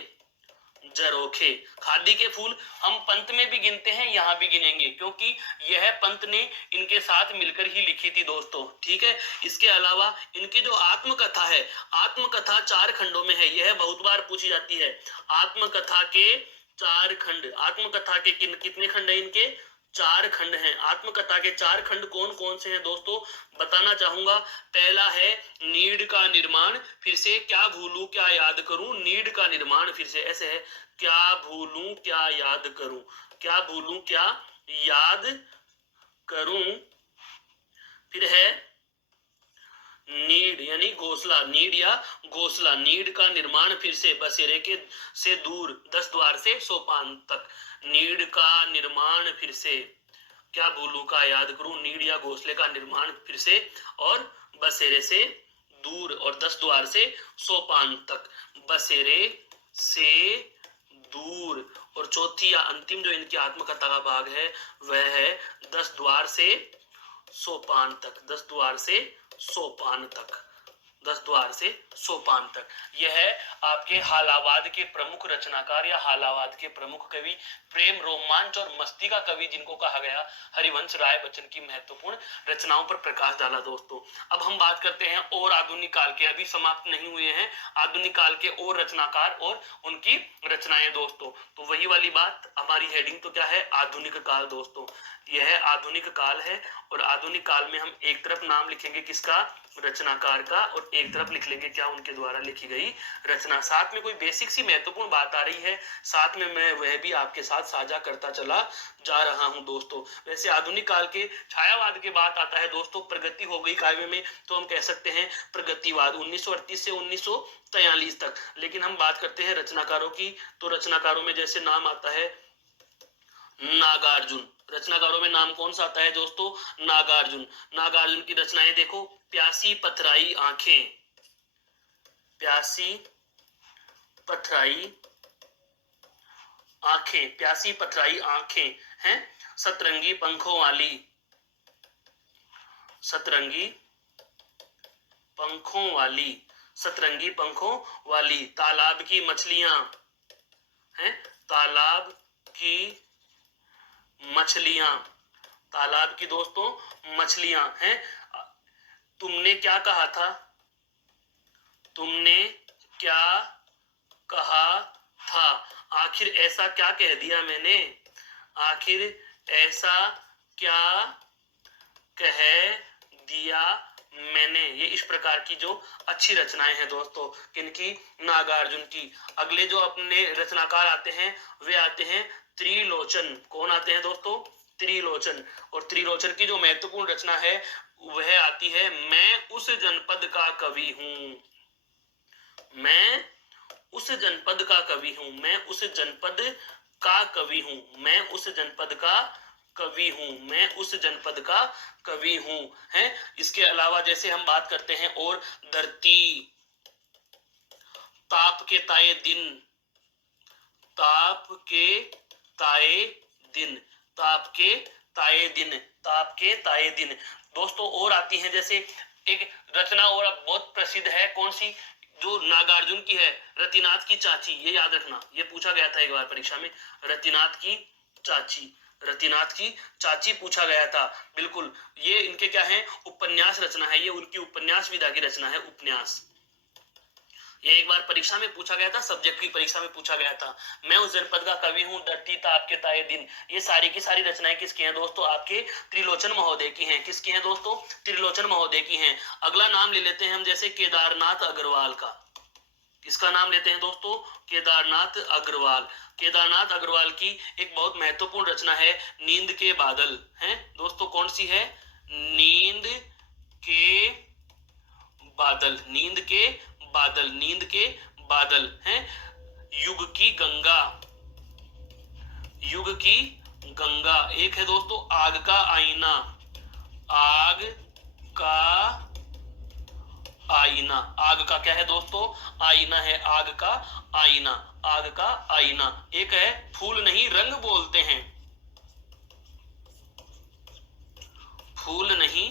जरोखे। खादी के फूल हम पंत में भी गिनते हैं, यहाँ भी गिनेंगे, क्योंकि यह पंत ने इनके साथ मिलकर ही लिखी थी दोस्तों, ठीक है। इसके अलावा इनकी जो आत्मकथा है, आत्मकथा 4 खंडों में है, यह बहुत बार पूछी जाती है। आत्मकथा के 4 खंड, आत्मकथा के कितने खंड है इनके? 4 खंड हैं। आत्मकथा के 4 खंड कौन कौन से हैं दोस्तों, बताना चाहूंगा। पहला है नीड़ का निर्माण, फिर से क्या भूलूं क्या याद करूं, नीड़ का निर्माण, फिर से ऐसे है क्या भूलूं क्या याद करूं, क्या भूलूं क्या याद करूं, फिर है नीड यानी घोंसला, नीड या घोंसला, नीड का निर्माण, फिर से बसेरे के से दूर 10 द्वार से सोपान तक, नीड का निर्माण, फिर से क्या भूलू का याद करूं, नीड या घोंसले का निर्माण, फिर से और बसेरे से दूर और 10 द्वार से सोपान तक, बसेरे से दूर। और चौथी या अंतिम जो इनकी आत्मकथा का भाग है वह है 10 द्वार से सोपान तक, 10 द्वार से सोपान तक, 10 द्वार से सोपान तक। यह आपके हालावाद के प्रमुख रचनाकार या हालावाद के प्रमुख कवि, प्रेम, रोमांच और मस्ती का कवि जिनको कहा गया, हरिवंश राय बच्चन की महत्वपूर्ण रचनाओं पर प्रकाश डाला दोस्तों। अब हम बात करते हैं और आधुनिक काल के, अभी समाप्त नहीं हुए हैं आधुनिक काल के और रचनाकार और उनकी रचनाएं दोस्तों। तो वही वाली बात, हमारी हेडिंग तो क्या है, आधुनिक काल दोस्तों। यह आधुनिक काल है और आधुनिक काल में हम एक तरफ नाम लिखेंगे किसका, रचनाकार का, और एक तरफ लिख लेंगे क्या, उनके द्वारा लिखी गई रचना। साथ में कोई बेसिक सी महत्वपूर्ण बात आ रही है, साथ में मैं वह भी आपके साथ साझा करता चला जा रहा हूं दोस्तों। वैसे आधुनिक काल के छायावाद के बाद आता है दोस्तों प्रगति हो गई काव्य में, तो हम कह सकते हैं प्रगतिवाद 1938 से 1943 तक। लेकिन हम बात करते हैं रचनाकारों की, तो रचनाकारों में जैसे नाम आता है नागार्जुन, रचनाकारों में नाम कौन सा आता है दोस्तों, नागार्जुन। नागार्जुन की रचनाएं देखो, प्यासी पथराई आंखें, प्यासी पथराई आंखें, प्यासी पथराई आंखें हैं, सतरंगी पंखों वाली, सतरंगी पंखों वाली, सतरंगी पंखों वाली, तालाब की मछलियां हैं, तालाब की मछलियां, तालाब की दोस्तों मछलियां हैं। तुमने क्या कहा था, तुमने क्या कहा था, आखिर ऐसा क्या कह दिया मैंने, आखिर ऐसा क्या कह दिया मैंने। ये इस प्रकार की जो अच्छी रचनाएं हैं दोस्तों, किनकी, नागार्जुन की। अगले जो अपने रचनाकार आते हैं वे आते हैं त्रिलोचन। कौन आते हैं दोस्तों, त्रिलोचन। और त्रिलोचन की जो महत्वपूर्ण रचना है वह आती है मैं उस जनपद का कवि हूं, मैं उस जनपद का कवि हूं, मैं उस जनपद का कवि हूं, मैं उस जनपद का कवि हूं, मैं उस जनपद का कवि हूं है। इसके अलावा जैसे हम बात करते हैं और धरती, ताप के ताए दिन, ताप के ताए दिन, ताप के ताए दिन, ताप के ताए दिन दोस्तों। और आती हैं जैसे एक रचना और बहुत प्रसिद्ध है, कौन सी, जो नागार्जुन की है, रतिनाथ की चाची। ये याद रखना, ये पूछा गया था एक बार परीक्षा में, रतिनाथ की चाची, रतिनाथ की चाची पूछा गया था, बिल्कुल। ये इनके क्या है, उपन्यास रचना है, ये उनकी उपन्यास विधा की रचना है, उपन्यास। ये एक बार परीक्षा में पूछा गया था, सब्जेक्ट की परीक्षा में पूछा गया था। मैं उस जनपद का कवि हूं, धरती ताप के ताए दिन। ये सारी की सारी रचनाएं किसकी हैं दोस्तों, आपके त्रिलोचन महोदय की हैं। किसकी हैं दोस्तों, त्रिलोचन महोदय की हैं। अगला नाम ले लेते हैं हम, जैसे केदारनाथ अग्रवाल का। किसका नाम लेते हैं दोस्तों, केदारनाथ अग्रवाल। केदारनाथ अग्रवाल की एक बहुत महत्वपूर्ण रचना है नींद के बादल, हैं दोस्तों। कौन सी है, नींद के बादल, नींद के बादल, नींद के बादल हैं। युग की गंगा, युग की गंगा। एक है दोस्तों आग का आईना, आग का आईना। आग का क्या है दोस्तों, आईना है, आग का आईना, आग का आईना। एक है फूल नहीं रंग बोलते हैं, फूल नहीं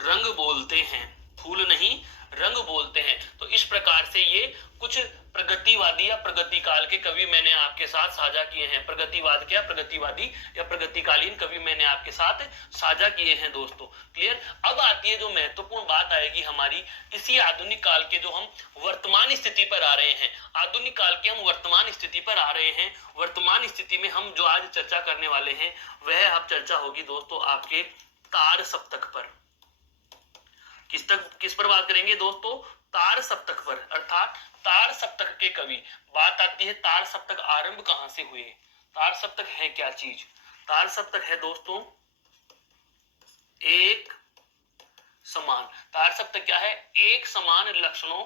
रंग बोलते हैं, फूल नहीं रंग बोलते हैं। तो इस प्रकार से ये कुछ प्रगतिवादी या प्रगतिकाल के कवि मैंने आपके साथ साझा किए हैं। प्रगतिवाद क्या, प्रगतिवादी या प्रगतिकालीन कवि मैंने आपके साथ साझा किए हैं दोस्तों। क्लियर। अब आती है जो महत्वपूर्ण बात आएगी हमारी इसी आधुनिक काल के, जो हम वर्तमान स्थिति पर आ रहे हैं। आधुनिक काल के हम वर्तमान स्थिति पर आ रहे हैं। वर्तमान स्थिति में हम जो आज चर्चा करने वाले हैं वह अब चर्चा होगी दोस्तों आपके तार सप्तक पर। किस पर बात करेंगे दोस्तों? तार सप्तक पर, अर्थात तार सप्तक के कवि। बात आती है तार सप्तक आरंभ कहां से हुए। तार सप्तक है क्या चीज? तार सप्तक है दोस्तों एक समान। तार सप्तक क्या है? एक समान लक्षणों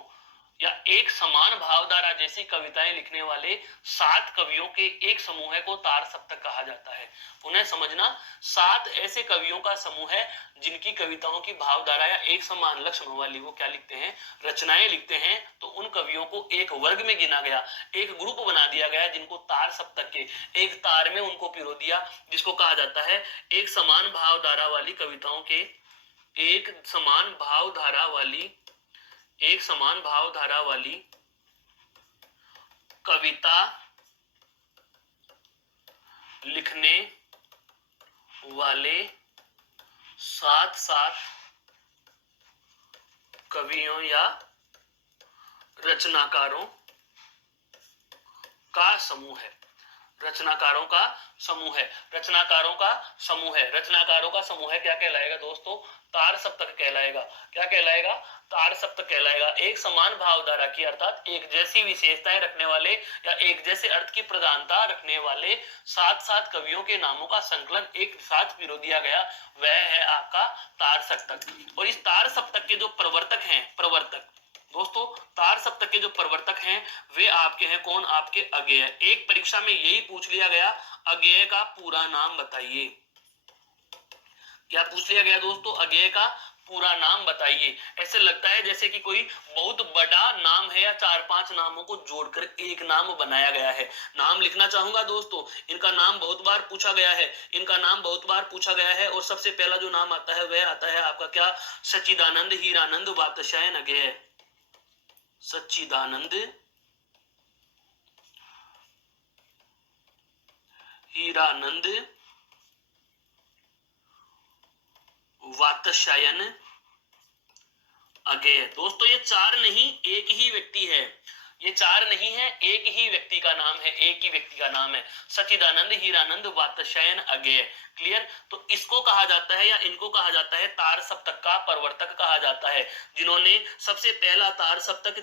या एक समान भावधारा जैसी कविताएं लिखने वाले 7 कवियों के एक समूह को तार सप्तक कहा जाता है। उन्हें समझना, 7 ऐसे कवियों का समूह है जिनकी कविताओं की भावधारा या एक समान लक्षणों वाली वो क्या लिखते हैं, रचनाएं लिखते हैं। तो उन कवियों को एक वर्ग में गिना गया, एक ग्रुप बना दिया गया जिनको तार सप्तक के, एक तार में उनको पिरो दिया, जिसको कहा जाता है एक समान भावधारा वाली कविताओं के, एक समान भावधारा वाली कविता लिखने वाले 7 कवियों या रचनाकारों का समूह है। रचनाकारों का समूह है। रचनाकारों का समूह है। रचनाकारों का समूह है। क्या कहलाएगा दोस्तों? तार सप्तक कहलाएगा। क्या कहलाएगा? तार सप्तक कहलाएगा। एक समान भावधारा की, अर्थात एक जैसी विशेषताएं रखने वाले या एक जैसे अर्थ की प्रधानता रखने वाले 7 कवियों के नामों का संकलन एक साथ पिरो दिया गया, वह है आपका तार सप्तक। और इस तार सप्तक के जो प्रवर्तक हैं, दोस्तों तार सप्तक के जो प्रवर्तक हैं वे आपके हैं कौन? आपके अज्ञेय। एक परीक्षा में यही पूछ लिया गया, अज्ञेय का पूरा नाम बताइए। क्या पूछ लिया गया दोस्तों? अज्ञेय का पूरा नाम बताइए। ऐसे लगता है जैसे कि कोई बहुत बड़ा नाम है या 4-5 नामों को जोड़कर एक नाम बनाया गया है। नाम लिखना चाहूंगा दोस्तों। इनका नाम बहुत बार पूछा गया है और सबसे पहला जो नाम आता है वह आता है आपका क्या? सच्चिदानंद हीरानंद वात्स्यायन अज्ञेय। सच्चिदानंद हीरानंद वात्स्यायन अज्ञेय। दोस्तों ये 4 नहीं, एक ही व्यक्ति है। ये 4 नहीं है, एक ही व्यक्ति का नाम है। एक ही व्यक्ति का नाम है सच्चिदानंद हीरानंद वात्स्यायन अज्ञेय। क्लियर। तो इसको कहा जाता है या इनको कहा जाता है तार सप्तक का प्रवर्तक कहा जाता है, जिन्होंने सबसे पहला तार सप्तक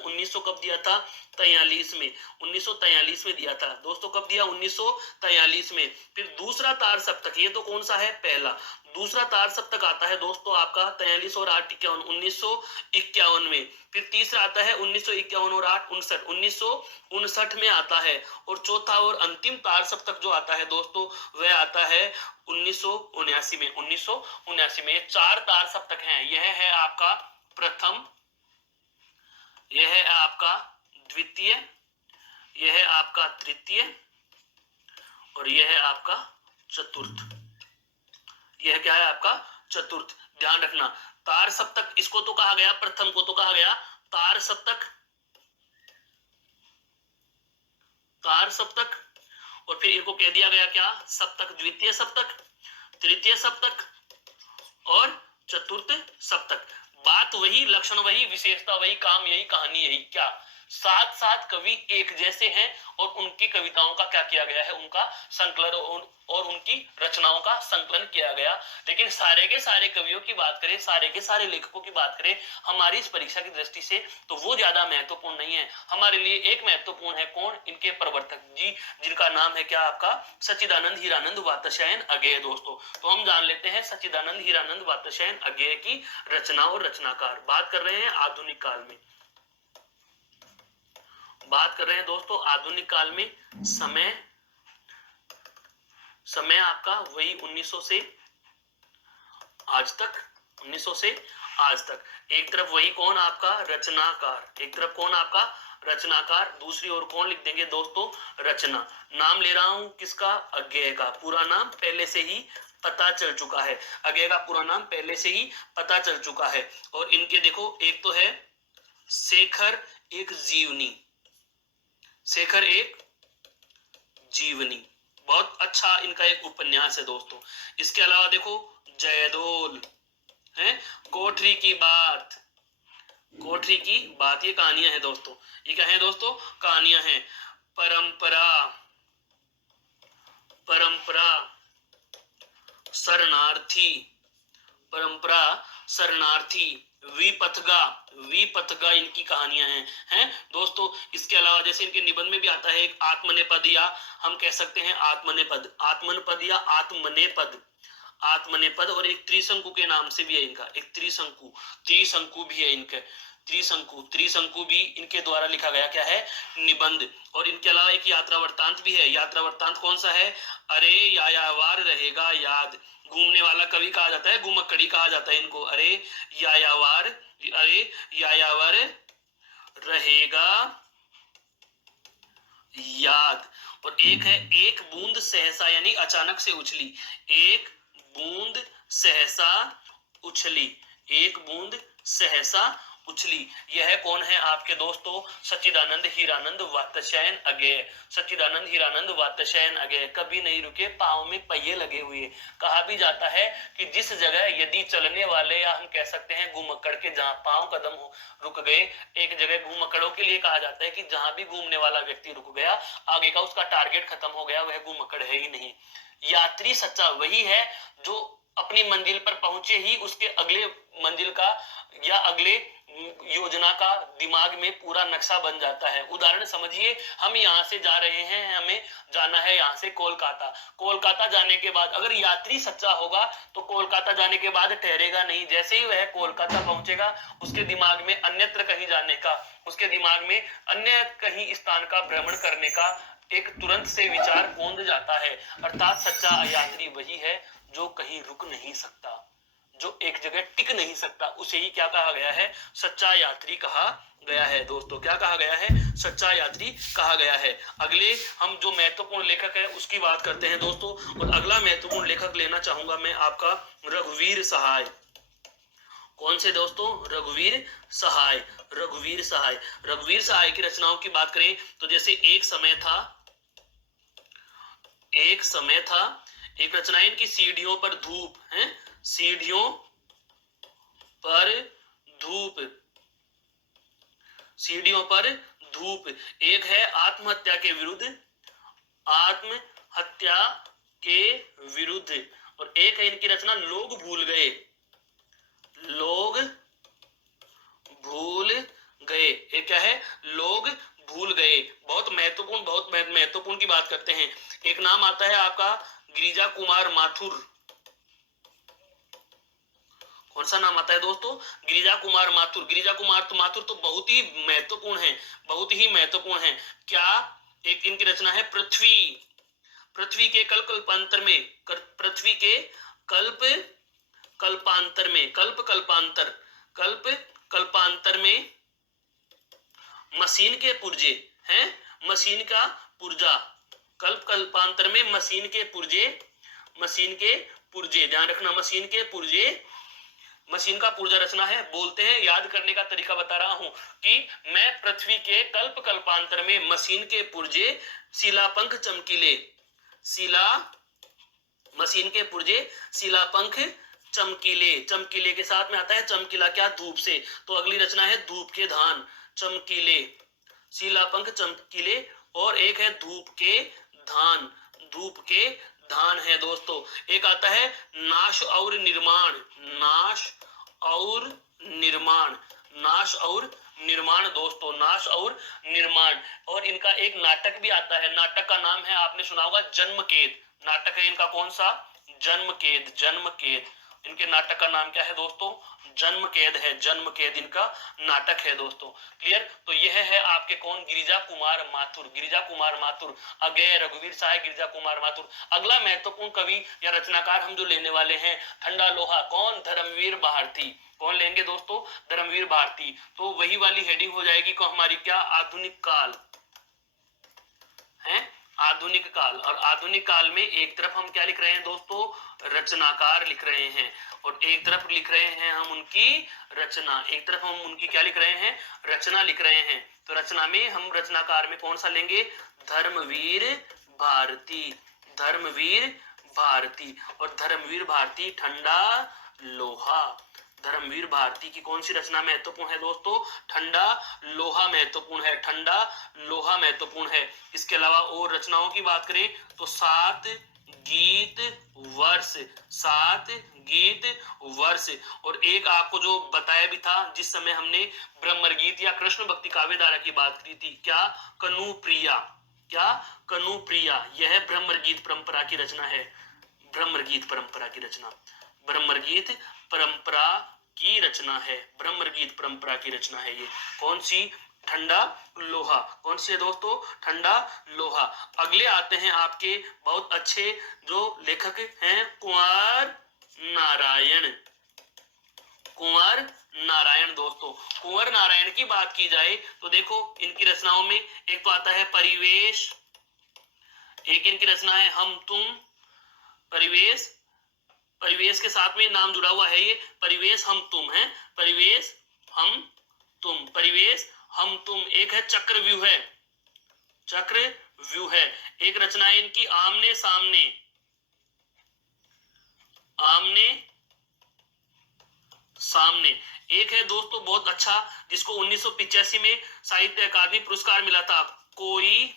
1900 कब दिया था? 43 में। 1943 में दिया था दोस्तों। कब दिया? 1943 में। फिर दूसरा तार सप्तक, ये तो कौन सा है? पहला। दूसरा तार सप्तक आता है दोस्तों आपका 43 और 8 51, 1951 में। फिर तीसरा आता है 1951 और 8 59, 1959 में आता है। और चौथा और अंतिम तार सप्तक जो आता है दोस्तों वह आता है 1979 में। 1979 में 4 तार सप्तक हैं। यह है आपका प्रथम, यह है आपका द्वितीय, यह है आपका तृतीय और यह है आपका चतुर्थ। यह क्या है? आपका चतुर्थ। ध्यान रखना, तार सप्तक इसको तो कहा गया, प्रथम को तो कहा गया तार सप्तक, और फिर इनको कह दिया गया क्या? सप्तक। द्वितीय सप्तक, तृतीय सप्तक और चतुर्थ सप्तक। बात वही, लक्षण वही, विशेषता वही, काम यही, कहानी यही। क्या? 7 कवि एक जैसे हैं और उनकी कविताओं का क्या किया गया है? उनका संकलन और उनकी रचनाओं का संकलन किया गया। लेकिन सारे के सारे कवियों की बात करें, सारे के सारे लेखकों की बात करें हमारी इस परीक्षा की दृष्टि से, तो वो ज्यादा महत्वपूर्ण नहीं है। हमारे लिए एक महत्वपूर्ण है कौन? इनके प्रवर्तक जी, जिनका नाम है क्या? आपका सच्चिदानंद हीरानंद वात्स्यायन अज्ञेय। दोस्तों तो हम जान लेते हैं सच्चिदानंद हीरानंद वात्स्यायन अज्ञेय की रचना और रचनाकार। बात कर रहे हैं आधुनिक काल में, बात कर रहे हैं दोस्तों आधुनिक काल में। समय आपका वही 1900 से आज तक, 1900 से आज तक। एक तरफ वही कौन? आपका रचनाकार। एक तरफ कौन? आपका रचनाकार। दूसरी ओर कौन लिख देंगे दोस्तों? रचना। नाम ले रहा हूं किसका? अज्ञेय का। पूरा नाम पहले से ही पता चल चुका है। अज्ञेय का पूरा नाम पहले से ही पता चल चुका है। और इनके देखो, एक तो है शेखर एक जीवनी, शेखर एक जीवनी, बहुत अच्छा इनका एक उपन्यास है दोस्तों। इसके अलावा देखो जयदोल है, कोठरी की बात, कोठरी की बात, ये कहानियां हैं दोस्तों। ये क्या है दोस्तों? कहानियां हैं। परंपरा, परंपरा शरणार्थी, परंपरा शरणार्थी, विपथगा, विपथगा इनकी कहानियां हैं दोस्तों। इसके अलावा जैसे इनके निबंध में भी आता है एक आत्मनेपद, या हम कह सकते हैं आत्मनेपद, आत्मनपद या आत्मनेपद, आत्मनेपद। और एक त्रिशंकु के नाम से भी है इनका, एक त्रिशंकु, त्रिशंकु भी है इनके, त्रिशंकु, त्रिशंकु भी इनके द्वारा लिखा गया क्या है? निबंध। और इनके अलावा एक यात्रा वृत्तांत भी है। यात्रा वृत्तांत कौन सा है? अरे यायावार रहेगा याद, घूमने वाला कवि कहा जाता है, घुमक्कड़ी कहा जाता है इनको। अरे यायावार, अरे यायावार रहेगा याद। और एक है एक बूंद सहसा, यानी अचानक से उछली, एक बूंद सहसा उछली, एक बूंद सहसा उछली। यह कौन है आपके दोस्तों? सच्चिदानंद हीरानंद वात्स्यायन अगेय, सच्चिदानंद हीरानंद वात्स्यायन अगेय। कभी नहीं रुके, पांव में पहिए लगे हुए। कहा भी जाता है कि जिस जगह यदि चलने वाले, या हम कह सकते हैं घुमक्कड़ के जहां पांव कदम रुक गए, एक जगह घुमक्कड़ों के लिए कहा जाता है कि जहां भी घूमने वाला व्यक्ति रुक गया, आगे का उसका टारगेट खत्म हो गया, वह घुमक्कड़ है ही नहीं। यात्री सच्चा वही है जो अपनी मंजिल पर पहुंचे ही उसके अगले मंजिल का या अगले योजना का दिमाग में पूरा नक्शा बन जाता है। उदाहरण समझिए, हम यहाँ से जा रहे हैं, हमें जाना है यहाँ से कोलकाता। कोलकाता जाने के बाद अगर यात्री सच्चा होगा तो कोलकाता जाने के बाद ठहरेगा नहीं, जैसे ही वह कोलकाता पहुंचेगा उसके दिमाग में अन्यत्र कहीं जाने का, उसके दिमाग में अन्य कहीं स्थान का भ्रमण करने का एक तुरंत से विचार पौंध जाता है। अर्थात सच्चा यात्री वही है जो कहीं रुक नहीं सकता, जो एक जगह टिक नहीं सकता, उसे ही क्या कहा गया है? सच्चा यात्री कहा गया है दोस्तों। क्या कहा गया है? सच्चा यात्री कहा गया है। अगले हम जो महत्वपूर्ण लेखक है उसकी बात करते हैं दोस्तों। और अगला महत्वपूर्ण लेखक लेना चाहूंगा मैं आपका रघुवीर सहाय। कौन से दोस्तों? रघुवीर सहाय, रघुवीर सहाय। रघुवीर सहाय की रचनाओं की बात करें तो जैसे एक समय था, एक समय था, एक रचना इनकी सीढ़ियों पर धूप है, सीढ़ियों पर धूप, सीढ़ियों पर धूप। एक है आत्महत्या के विरुद्ध, आत्महत्या के विरुद्ध। और एक है इनकी रचना लोग भूल गए, लोग भूल गए। एक क्या है? लोग भूल गए। बहुत महत्वपूर्ण, बहुत महत्वपूर्ण की बात करते हैं। एक नाम आता है आपका गिरिजा कुमार माथुर। कौन सा नाम आता है दोस्तों? गिरिजा कुमार माथुर। गिरिजा कुमार माथुर तो बहुत ही महत्वपूर्ण है, बहुत ही महत्वपूर्ण है। क्या? एक इनकी रचना है पृथ्वी, पृथ्वी के कल्प कल्पांतर में, पृथ्वी के कल्प कल्पांतर में, कल्प कल्पांतर, कल्प कल्पांतर में मशीन के पुर्जे हैं, मशीन का पुर्जा, कल्प कल्पांतर में मशीन के पुर्जे, मशीन के पुर्जे, ध्यान रखना, मशीन के पुर्जे, मशीन का पुर्जा रचना है। बोलते हैं, याद करने का तरीका बता रहा हूं कि मैं पृथ्वी के कल्प कल्पांतर में मशीन के पुर्जे, शिलापंख चमकीले, शिला, मशीन के पुर्जे शिलापंख चमकीले, चमकीले के साथ में आता है चमकीला, क्या? धूप से। तो अगली रचना है धूप के धान, चमकीले, शिलापंख चमकीले। और एक है धूप के धान, धूप के धान है दोस्तों। एक आता है नाश और निर्माण, नाश और निर्माण, नाश और निर्माण दोस्तों, नाश और निर्माण। और इनका एक नाटक भी आता है, नाटक का नाम है, आपने सुना होगा, जन्मकेद। नाटक है इनका कौन सा? जन्मकेद, जन्मकेद। इनके नाटक का नाम क्या है दोस्तों? जन्मकेद है, जन्मकेद इनका नाटक है दोस्तों। क्लियर? तो यह है आपके कौन? गिरिजा कुमार माथुर, गिरिजा कुमार माथुर, अगेय, रघुवीर सहाय, गिरिजा कुमार माथुर। अगला महत्वपूर्ण कवि या रचनाकार हम जो लेने वाले हैं, ठंडा लोहा। कौन? धर्मवीर भारती। कौन लेंगे दोस्तों? धर्मवीर भारती। तो वही वाली हेडिंग हो जाएगी को हमारी क्या? आधुनिक काल है, आधुनिक काल। और आधुनिक काल में एक तरफ हम क्या लिख रहे हैं दोस्तों, रचनाकार लिख रहे हैं, और एक तरफ लिख रहे हैं हम उनकी रचना, एक तरफ हम उनकी क्या लिख रहे हैं, रचना लिख रहे हैं। तो रचना में हम रचनाकार में कौन सा लेंगे, धर्मवीर भारती, धर्मवीर भारती। और धर्मवीर भारती ठंडा लोहा, धर्मवीर भारती की कौन सी रचना महत्वपूर्ण है दोस्तों, ठंडा लोहा महत्वपूर्ण है, ठंडा लोहा महत्वपूर्ण है। इसके अलावा और रचनाओं की बात करें तो सात गीत वर्ष, सात गीत वर्ष। और एक आपको जो बताया भी था जिस समय हमने ब्रह्मगीत या कृष्ण भक्ति काव्य धारा की बात की थी, क्या, कनुप्रिया, क्या, कनुप्रिया, यह ब्रह्मगीत परंपरा की रचना है, ब्रह्मगीत परंपरा की रचना, ब्रह्मगीत परंपरा की रचना है, ब्रह्मगीत परंपरा की रचना है ये। कौन सी, ठंडा लोहा, कौन सी है दोस्तों, ठंडा लोहा। अगले आते हैं आपके बहुत अच्छे जो लेखक हैं, कुंवर नारायण, कुंवर नारायण। दोस्तों कुंवर नारायण की बात की जाए तो देखो इनकी रचनाओं में एक तो आता है परिवेश, एक इनकी रचना है हम तुम, परिवेश, परिवेश के साथ में नाम जुड़ा हुआ है ये, परिवेश हम तुम है, परिवेश हम तुम, परिवेश हम तुम। एक है चक्रव्यूह है, चक्रव्यूह है। एक रचना है इनकी आमने सामने, आमने सामने। एक है दोस्तों बहुत अच्छा जिसको 1985 में साहित्य अकादमी पुरस्कार मिला था, कोई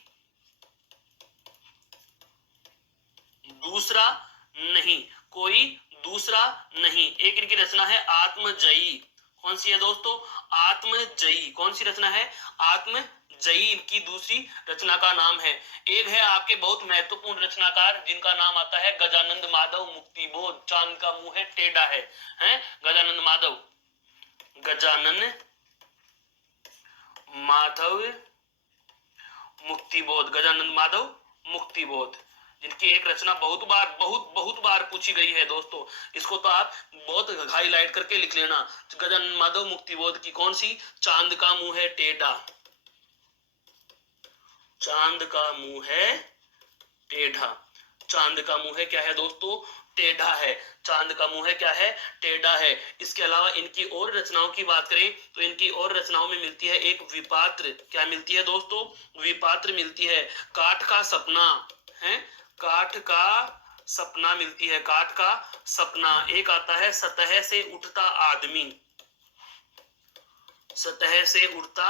दूसरा नहीं, कोई दूसरा नहीं। एक इनकी रचना है आत्मजयी, कौन सी है दोस्तों, आत्मजयी, कौन सी रचना है, आत्मजयी इनकी दूसरी रचना का नाम है। एक है आपके बहुत महत्वपूर्ण रचनाकार जिनका नाम आता है गजानंद माधव मुक्तिबोध, चांद का मुंह है टेढ़ा है, गजानंद माधव, गजानन माधव मुक्तिबोध, गजानंद माधव मुक्तिबोध, जिनकी एक रचना बहुत बार पूछी गई है दोस्तों, इसको तो आप बहुत हाईलाइट करके लिख लेना। गजानन माधव मुक्तिबोध की कौन सी, चांद का मुंह है टेढ़ा, चांद का मुंह है टेढ़ा, चांद का मुंह है क्या है दोस्तों, टेढ़ा है, चांद का मुंह है क्या है, टेढ़ा है। इसके अलावा इनकी और रचनाओं की बात करें तो इनकी और रचनाओं में मिलती है एक विपात्र, क्या मिलती है दोस्तों, विपात्र मिलती है, काठ का सपना है, काठ का सपना मिलती है, काठ का सपना। एक आता है सतह से उठता आदमी, सतह से उठता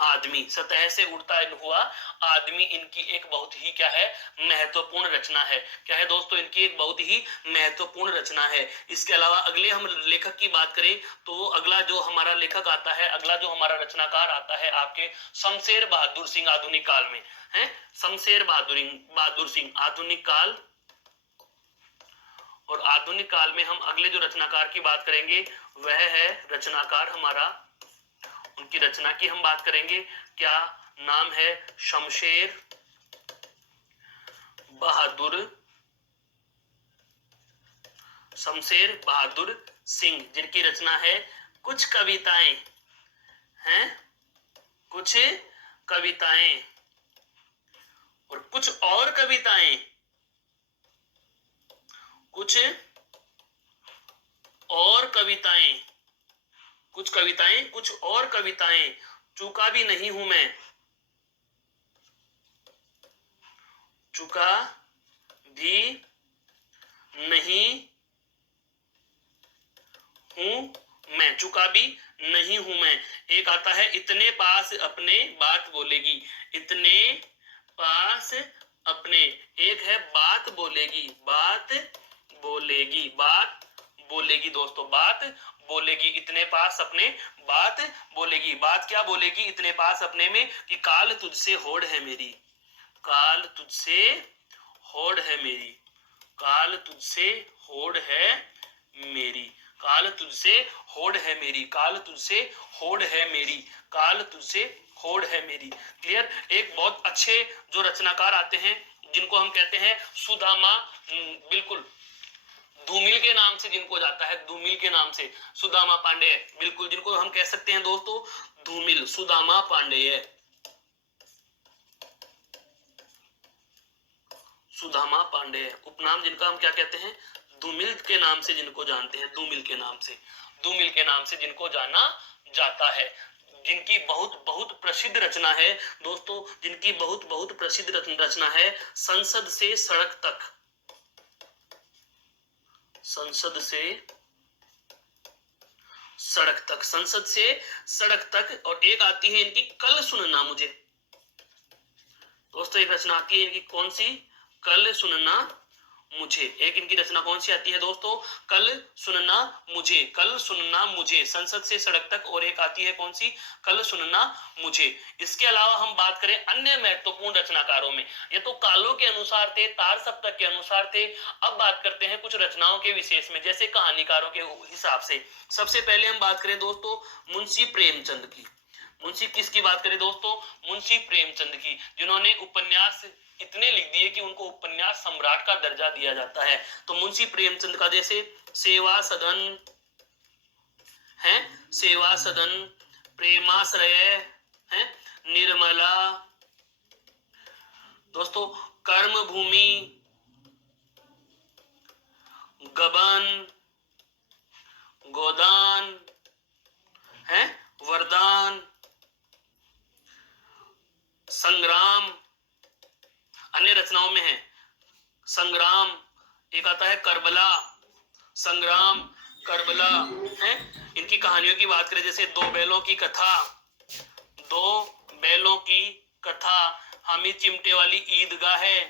आदमी, सतह से उड़ता हुआ आदमी इनकी एक बहुत ही क्या है, महत्वपूर्ण रचना है, क्या है दोस्तों, इनकी एक बहुत ही महत्वपूर्ण रचना है। इसके अलावा अगले हम लेखक की बात करें तो अगला जो हमारा लेखक आता है, अगला जो हमारा रचनाकार आता है आपके शमशेर बहादुर सिंह, आधुनिक काल में है, शमशेर बहादुर सिंह आधुनिक काल। और आधुनिक काल में हम अगले जो रचनाकार की बात करेंगे वह है रचनाकार हमारा, उनकी रचना की हम बात करेंगे, क्या नाम है, शमशेर बहादुर, शमशेर बहादुर सिंह, जिनकी रचना है कुछ कविताएं हैं, कुछ कविताएं और कुछ और कविताएं, कुछ और कविताएं, कुछ कविताएं, कुछ और कविताएं, चूका भी नहीं हूं मैं, चूका भी नहीं हूं मैं, चूका भी नहीं हूं मैं। एक आता है इतने पास अपने बात बोलेगी, इतने पास अपने। एक है बात बोलेगी, बात बोलेगी, बात बोलेगी दोस्तों, बात बोलेगी, इतने पास अपने बात बोलेगी। बात क्या बोलेगी इतने पास अपने में, कि काल तुझसे होड़ है मेरी, काल तुझसे होड़ है मेरी, काल तुझसे होड़ है मेरी, काल तुझसे होड़ है मेरी, काल तुझसे होड़ है मेरी, काल तुझसे होड़ है मेरी। क्लियर। एक बहुत अच्छे जो रचनाकार आते हैं जिनको हम कहते हैं सुदामा, बिल्कुल धूमिल के नाम से जिनको जाता है, धूमिल के नाम से सुदामा पांडेय, बिल्कुल जिनको हम कह सकते हैं दोस्तों धूमिल, सुदामा पांडेय, सुदामा पांडे। उपनाम जिनका हम क्या कहते हैं, धूमिल के नाम से जिनको जानते हैं, धूमिल के नाम से, धूमिल के नाम से जिनको जाना जाता है, जिनकी बहुत बहुत प्रसिद्ध रचना है दोस्तों, जिनकी बहुत बहुत प्रसिद्ध रचना है संसद से सड़क तक, संसद से सड़क तक, संसद से सड़क तक। और एक आती है इनकी कल सुनना मुझे, दोस्तों एक रचना आती है इनकी, कौन सी, कल सुनना मुझे। एक इनकी रचना कौन सी आती है दोस्तों, कल सुनना मुझे, कल सुनना मुझे, संसद से सड़क तक। और एक आती है कौन सी, कल सुनना मुझे। इसके अलावा हम बात करें अन्य महत्वपूर्ण रचनाकारों में, ये तो कालों के अनुसार थे, तार सप्तक के अनुसार थे। अब बात करते हैं कुछ रचनाओं के विशेष में, जैसे कहानीकारों के हिसाब से। सबसे पहले हम बात करें दोस्तों मुंशी प्रेमचंद की। मुंशी किसकी बात करें दोस्तों, मुंशी प्रेमचंद की, जिन्होंने उपन्यास इतने लिख दिए कि उनको उपन्यास सम्राट का दर्जा दिया जाता है। तो मुंशी प्रेमचंद का जैसे सेवा सदन है, सेवा सदन, प्रेमाश्रय है, निर्मला, दोस्तों कर्म भूमि, गबन, गोदान है, वरदान, संग्राम, अन्य रचनाओं में है संग्राम, एक आता है करबला, संग्राम, करबला है। इनकी कहानियों की बात करें, जैसे दो बैलों की कथा, दो बैलों की कथा, हामी चिमटे वाली ईदगाह है,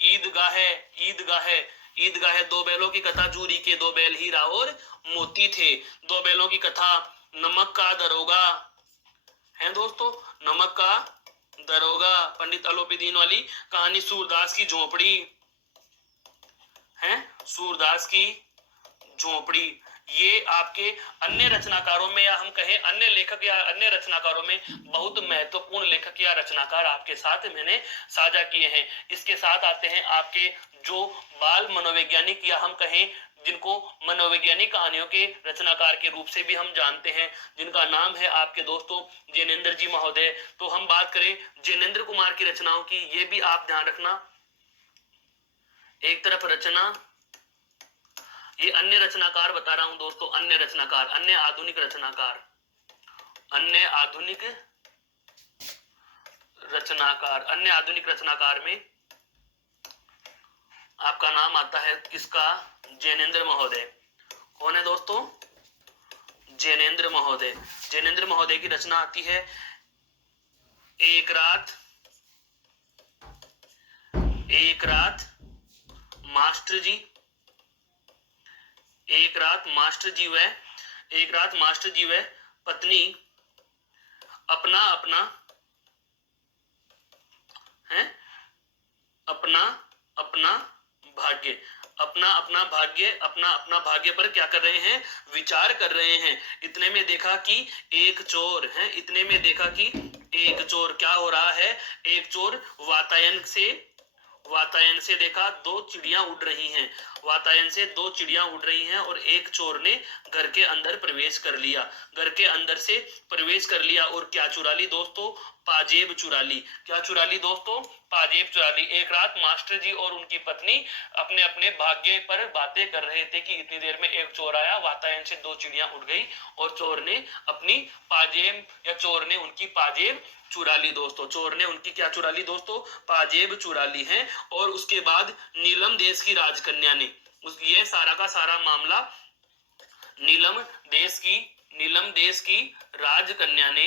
ईदगाह है, ईदगाह है, ईदगाह है, दो बैलों की कथा, जूरी के दो बैल हीरा और मोती थे, दो बैलों की कथा, नमक का दरोगा है दोस्तों, नमक का दरोगा, पंडित अलोपीदीन वाली कहानी, सूरदास की झोपड़ी है, सूरदास की झोपड़ी। ये आपके अन्य रचनाकारों में, या हम कहें अन्य लेखक या अन्य रचनाकारों में बहुत महत्वपूर्ण लेखक या रचनाकार आपके साथ मैंने साझा किए हैं। इसके साथ आते हैं आपके जो बाल मनोवैज्ञानिक, या हम कहें जिनको मनोवैज्ञानिक कहानियों के रचनाकार के रूप से भी हम जानते हैं, जिनका नाम है आपके दोस्तों जैनेन्द्र जी महोदय। तो हम बात करें जैनेन्द्र कुमार की रचनाओं की, ये भी आप ध्यान रखना, एक तरफ रचना, ये अन्य रचनाकार बता रहा हूं दोस्तों, अन्य रचनाकार, अन्य आधुनिक रचनाकार, अन्य आधुनिक रचनाकार, अन्य आधुनिक रचनाकार में आपका नाम आता है किसका, जैनेन्द्र महोदय। कौन है दोस्तों, जैनेन्द्र महोदय। जैनेन्द्र महोदय की रचना आती है एक रात, एक रात मास्टर जी, एक रात मास्टर जी व, एक रात मास्टर जी व पत्नी अपना अपना है, अपना अपना भाग्य, अपना अपना भाग्य, अपना अपना भाग्य पर क्या कर रहे हैं, विचार कर रहे हैं। इतने में देखा कि एक चोर है, इतने में देखा कि एक चोर, क्या हो रहा है, एक चोर वातायन से देखा दो चिड़ियां उड़ रही हैं, वातायन से दो चिड़ियां उड़ रही हैं, और एक चोर ने घर के अंदर प्रवेश कर लिया, घर के अंदर से प्रवेश कर लिया, और क्या चुरा ली दोस्तों, पाजेब चुरा ली। क्या चुरा ली दोस्तों, पाजेब चुरा ली। एक रात मास्टर जी और उनकी पत्नी अपने अपने भाग्य पर बातें कर रहे थे कि इतनी देर में एक चोर आया, वातायन से दो चिड़ियां उड़ गई, और चोर ने अपनी पाजेब, या चोर ने उनकी पाजेब चुरा ली दोस्तों, चोर ने उनकी क्या चुरा ली दोस्तों, पाजेब चुरा ली है। और उसके बाद नीलम देश की राजकन्या ने, ये सारा का सारा मामला नीलम देश की राजकन्या ने,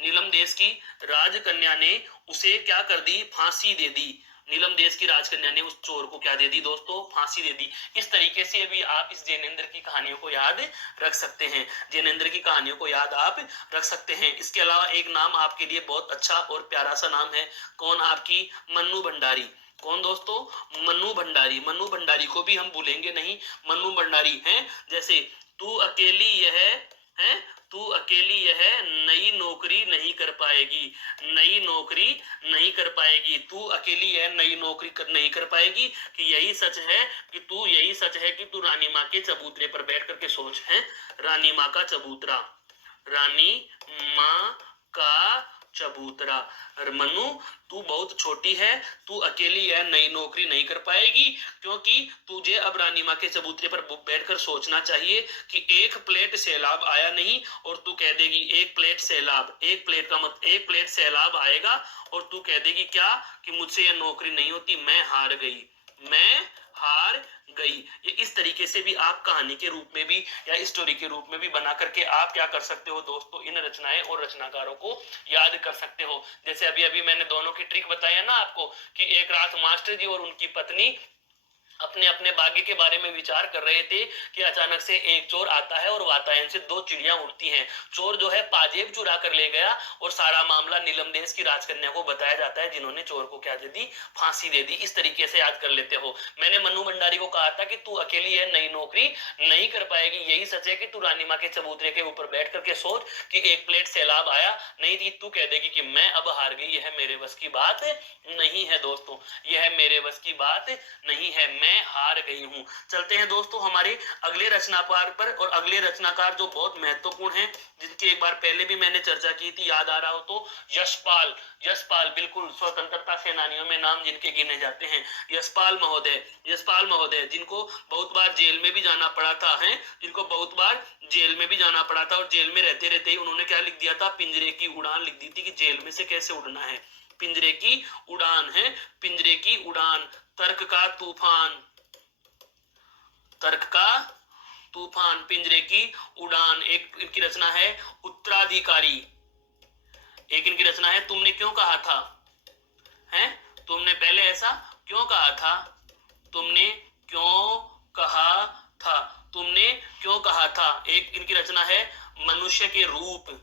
नीलम देश की राजकन्या ने उसे क्या कर दी, फांसी दे दी। नीलम देश की राजकन्या ने उस चोर को क्या दे दी दोस्तों, फांसी दे दी। इस तरीके से भी आप इस जैनेन्द्र की कहानियों को याद रख सकते हैं, जैनेन्द्र की कहानियों को याद आप रख सकते हैं। इसके अलावा एक नाम आपके लिए बहुत अच्छा और प्यारा सा नाम है, कौन, आपकी मन्नू भंडारी। कौन दोस्तों, मन्नू भंडारी। मन्नू भंडारी को भी हम भूलेंगे नहीं, मन्नू भंडारी हैं, जैसे तू अकेली यह है, तू अकेली यह नई नौकरी नहीं कर पाएगी, नई नौकरी नहीं कर पाएगी, तू अकेली यह नई नौकरी नहीं कर पाएगी, कि यही सच है कि तू, यही सच है कि तू रानी माँ के चबूतरे पर बैठ करके सोच है, रानी माँ का चबूतरा, रानी माँ का चबूतरा। मनु तू बहुत छोटी है, तू अकेली यह नई नौकरी नहीं कर पाएगी, क्योंकि तुझे अब रानी माँ के चबूतरे पर बैठकर सोचना चाहिए कि एक प्लेट सैलाब आया नहीं, और तू कह देगी एक प्लेट सैलाब, एक प्लेट का मतलब एक प्लेट सैलाब आएगा, और तू कह देगी क्या कि मुझसे यह नौकरी नहीं होती, मैं हार गई, मैं हार गई। ये इस तरीके से भी आप कहानी के रूप में भी या स्टोरी के रूप में भी बना करके आप क्या कर सकते हो दोस्तों, इन रचनाएं और रचनाकारों को याद कर सकते हो। जैसे अभी अभी मैंने दोनों की ट्रिक बताया ना आपको, कि एक रात मास्टर जी और उनकी पत्नी अपने अपने भाग्य के बारे में विचार कर रहे थे कि अचानक से एक चोर आता है और वातायन से दो चिड़ियां उड़ती हैं। चोर जो है पाजेब चुरा कर ले गया, और सारा मामला नीलम देश की राजकन्या को बताया जाता है, जिन्होंने चोर को क्या दे दी, फांसी दे दी। इस तरीके से याद कर लेते हो। मैंने मन्नू भंडारी को कहा था कि तू अकेली है नई नौकरी नहीं कर पाएगी, यही सच है कि तू रानी माँ के चबूतरे के ऊपर बैठ करके सोच कि एक प्लेट सैलाब आया नहीं थी, तू कह देगी कि मैं अब हार गई, यह मेरे बस की बात नहीं है दोस्तों, यह मेरे बस की बात नहीं है, मैं हार गई हूं। चलते हैं दोस्तों हमारे अगले रचनाकार पर, और अगले रचनाकार जो बहुत महत्वपूर्ण हैं, जिनकी एक बार पहले भी मैंने चर्चा की थी, याद आ रहा हो तो, यशपाल। यशपाल बिल्कुल स्वतंत्रता सेनानियों में नाम जिनके गिने जाते हैं, यशपाल महोदय। यशपाल महोदय जिनको बहुत बार जेल में भी जाना पड़ा था, है जिनको बहुत बार जेल में भी जाना पड़ा था, और जेल में रहते रहते ही उन्होंने क्या लिख दिया था, पिंजरे की उड़ान लिख दी थी, कि जेल में से कैसे उड़ना है, पिंजरे की उड़ान है, पिंजरे की उड़ान। तर्क का तूफान, तर्क का तूफान, पिंजरे की उड़ान। एक इनकी रचना है उत्तराधिकारी, एक इनकी रचना है तुमने क्यों कहा था, है तुमने पहले ऐसा क्यों कहा था, तुमने क्यों कहा था, तुमने क्यों कहा था। एक इनकी रचना है मनुष्य के रूप,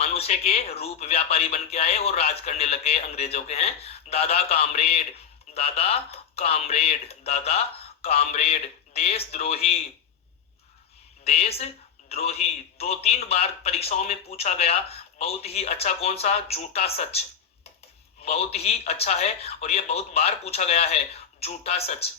मनुष्य के रूप। व्यापारी बन के आए और राज करने लगे अंग्रेजों के, हैं दादा कामरेड, दादा कामरेड, दादा कामरेड। देशद्रोही, देशद्रोही 2-3 बार परीक्षाओं में पूछा गया, बहुत ही अच्छा। कौन सा, झूठा सच, बहुत ही अच्छा है, और ये बहुत बार पूछा गया है, झूठा सच,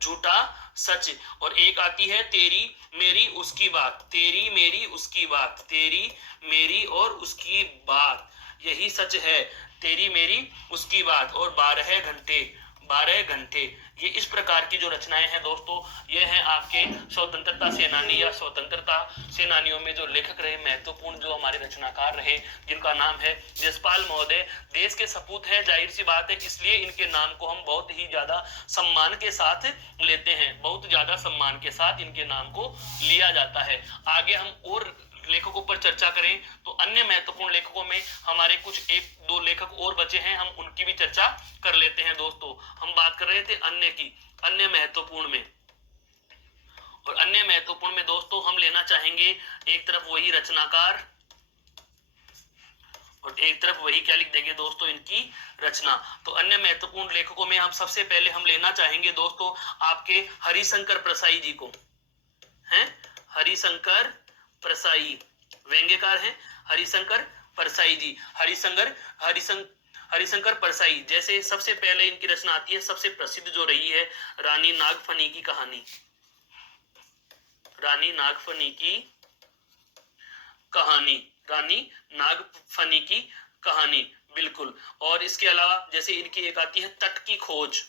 झूठा सच। और एक आती है तेरी मेरी उसकी बात, तेरी मेरी उसकी बात, तेरी मेरी और उसकी बात, यही सच है, तेरी मेरी उसकी बात। और 12 घंटे, 12 घंटे। ये इस प्रकार की जो रचनाएं हैं दोस्तों, ये हैं आपके स्वतंत्रता सेनानी या स्वतंत्रता सेनानियों में जो लेखक रहे, महत्वपूर्ण जो हमारे रचनाकार रहे, जिनका नाम है यशपाल महोदय। देश के सपूत हैं, जाहिर सी बात है, इसलिए इनके नाम को हम बहुत ही ज्यादा सम्मान के साथ लेते हैं, बहुत ज्यादा सम्मान के साथ इनके नाम को लिया जाता है। आगे हम और लेखकों पर चर्चा करें तो अन्य महत्वपूर्ण लेखकों में हमारे कुछ 1-2 लेखक और बचे हैं, हम उनकी भी चर्चा कर लेते हैं दोस्तों। हम बात कर रहे थे अन्य की, अन्य महत्वपूर्ण में, और अन्य महत्वपूर्ण में दोस्तों हम लेना चाहेंगे एक तरफ वही रचनाकार, और एक तरफ वही क्या लिख देंगे दोस्तों, इनकी रचना। तो अन्य महत्वपूर्ण लेखकों में हम सबसे पहले हम लेना चाहेंगे दोस्तों आपके हरिशंकर प्रसाई जी को, हैं हरिशंकर प्रसाई, व्यंग्यकार हैं हरिशंकर परसाई जी। हरिशंकर परसाई, जैसे सबसे पहले इनकी रचना आती है, सबसे प्रसिद्ध जो रही है, रानी नागफनी की कहानी, रानी नागफनी की कहानी, रानी नागफनी की कहानी, बिल्कुल। और इसके अलावा जैसे इनकी एक आती है तट की खोज,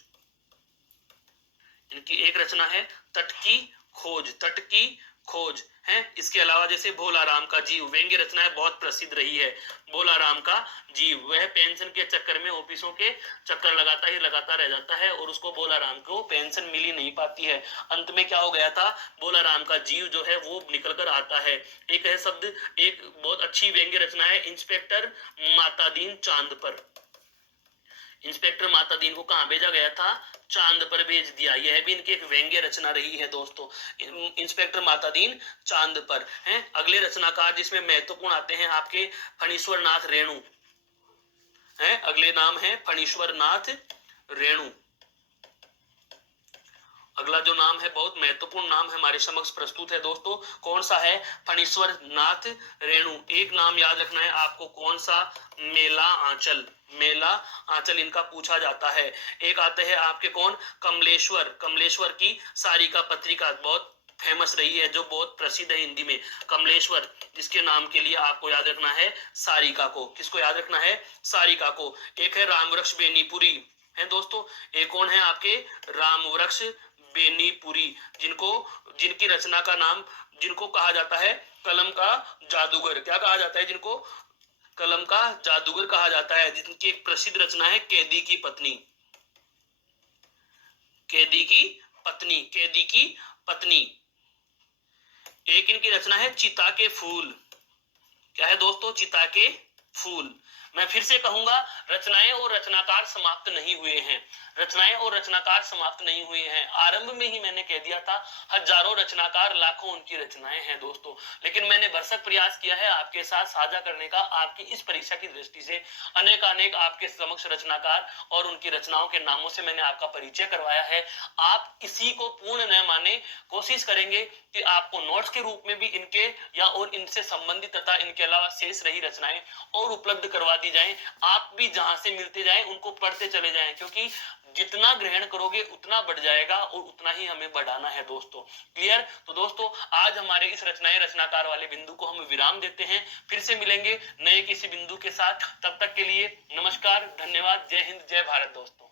इनकी एक रचना है तट की खोज, तट की खोज है। इसके अलावा जैसे भोला राम का जीव, व्यंग्य रचनाएं बहुत प्रसिद्ध रही है। भोला राम का जीव, वह पेंशन के चक्कर में ऑफिसों के चक्कर लगाता रह जाता है, और उसको भोला राम को पेंशन मिल ही नहीं पाती है। अंत में क्या हो गया था, भोला राम का जीव जो है वो निकल कर आता है। एक है शब्द, एक बहुत अच्छी व्यंग्य रचना है इंस्पेक्टर मातादीन चांद पर। इंस्पेक्टर मातादीन को कहां भेजा गया था, चांद पर भेज दिया। यह भी इनकी एक व्यंग्य रचना रही है दोस्तों, इंस्पेक्टर मातादीन चांद पर हैं। अगले रचनाकार जिसमें महत्वपूर्ण आते हैं आपके फणीश्वर नाथ रेणु हैं, अगले नाम है फणीश्वर नाथ रेणु। अगला जो नाम है बहुत महत्वपूर्ण नाम है, हमारे समक्ष प्रस्तुत है दोस्तों, कौन सा है, फणीश्वर नाथ रेणु। एक नाम याद रखना है आपको, कौन सा, मेला आंचल, मेला आंचल इनका पूछा जाता है। एक आते हैं आपके कौन, कमलेश्वर, कमलेश्वर की सारिका पत्रिका, बहुत फेमस रही है, जो बहुत प्रसिद्ध है हिंदी में, कमलेश्वर, जिसके नाम के लिए आपको याद रखना है सारिका को। किसको याद रखना है? सारिका को। एक है रामवृक्ष बेनीपुरी है दोस्तों, एक कौन है आपके? रामवृक्ष बेनीपुरी, जिनको जिनकी रचना का नाम, जिनको कहा जाता है कलम का जादूगर। क्या कहा जाता है जिनको? कलम का जादूगर कहा जाता है। जिनकी एक प्रसिद्ध रचना है कैदी की पत्नी। कैदी की पत्नी, कैदी की पत्नी। एक इनकी रचना है चिता के फूल। क्या है दोस्तों? चिता के फूल। मैं फिर से कहूंगा, रचनाएं और रचनाकार समाप्त नहीं हुए हैं। रचनाएं और रचनाकार समाप्त नहीं हुए हैं। आरंभ में ही मैंने कह दिया था, हजारों रचनाकार, लाखों उनकी रचनाएं हैं दोस्तों। लेकिन मैंने भरसक प्रयास किया है आपके साथ साझा करने का, आपकी इस परीक्षा की दृष्टि से अनेक अनेक आपके समक्ष रचनाकार और उनकी रचनाओं के नामों से मैंने आपका परिचय करवाया है। आप इसी को पूर्ण न माने, कोशिश करेंगे कि आपको नोट्स के रूप में भी इनके या और इनसे संबंधित तथा इनके अलावा शेष रही रचनाएं और उपलब्ध करवा दी जाएं। आप भी जहां से मिलते जाएं उनको पढ़ते चले जाएं, क्योंकि जितना ग्रहण करोगे उतना बढ़ जाएगा और उतना ही हमें बढ़ाना है दोस्तों। क्लियर? तो दोस्तों, आज हमारे इस रचनाएं रचनाकार वाले बिंदु को हम विराम देते हैं। फिर से मिलेंगे नए किसी बिंदु के साथ। तब तक के लिए नमस्कार, धन्यवाद, जय हिंद, जय भारत दोस्तों।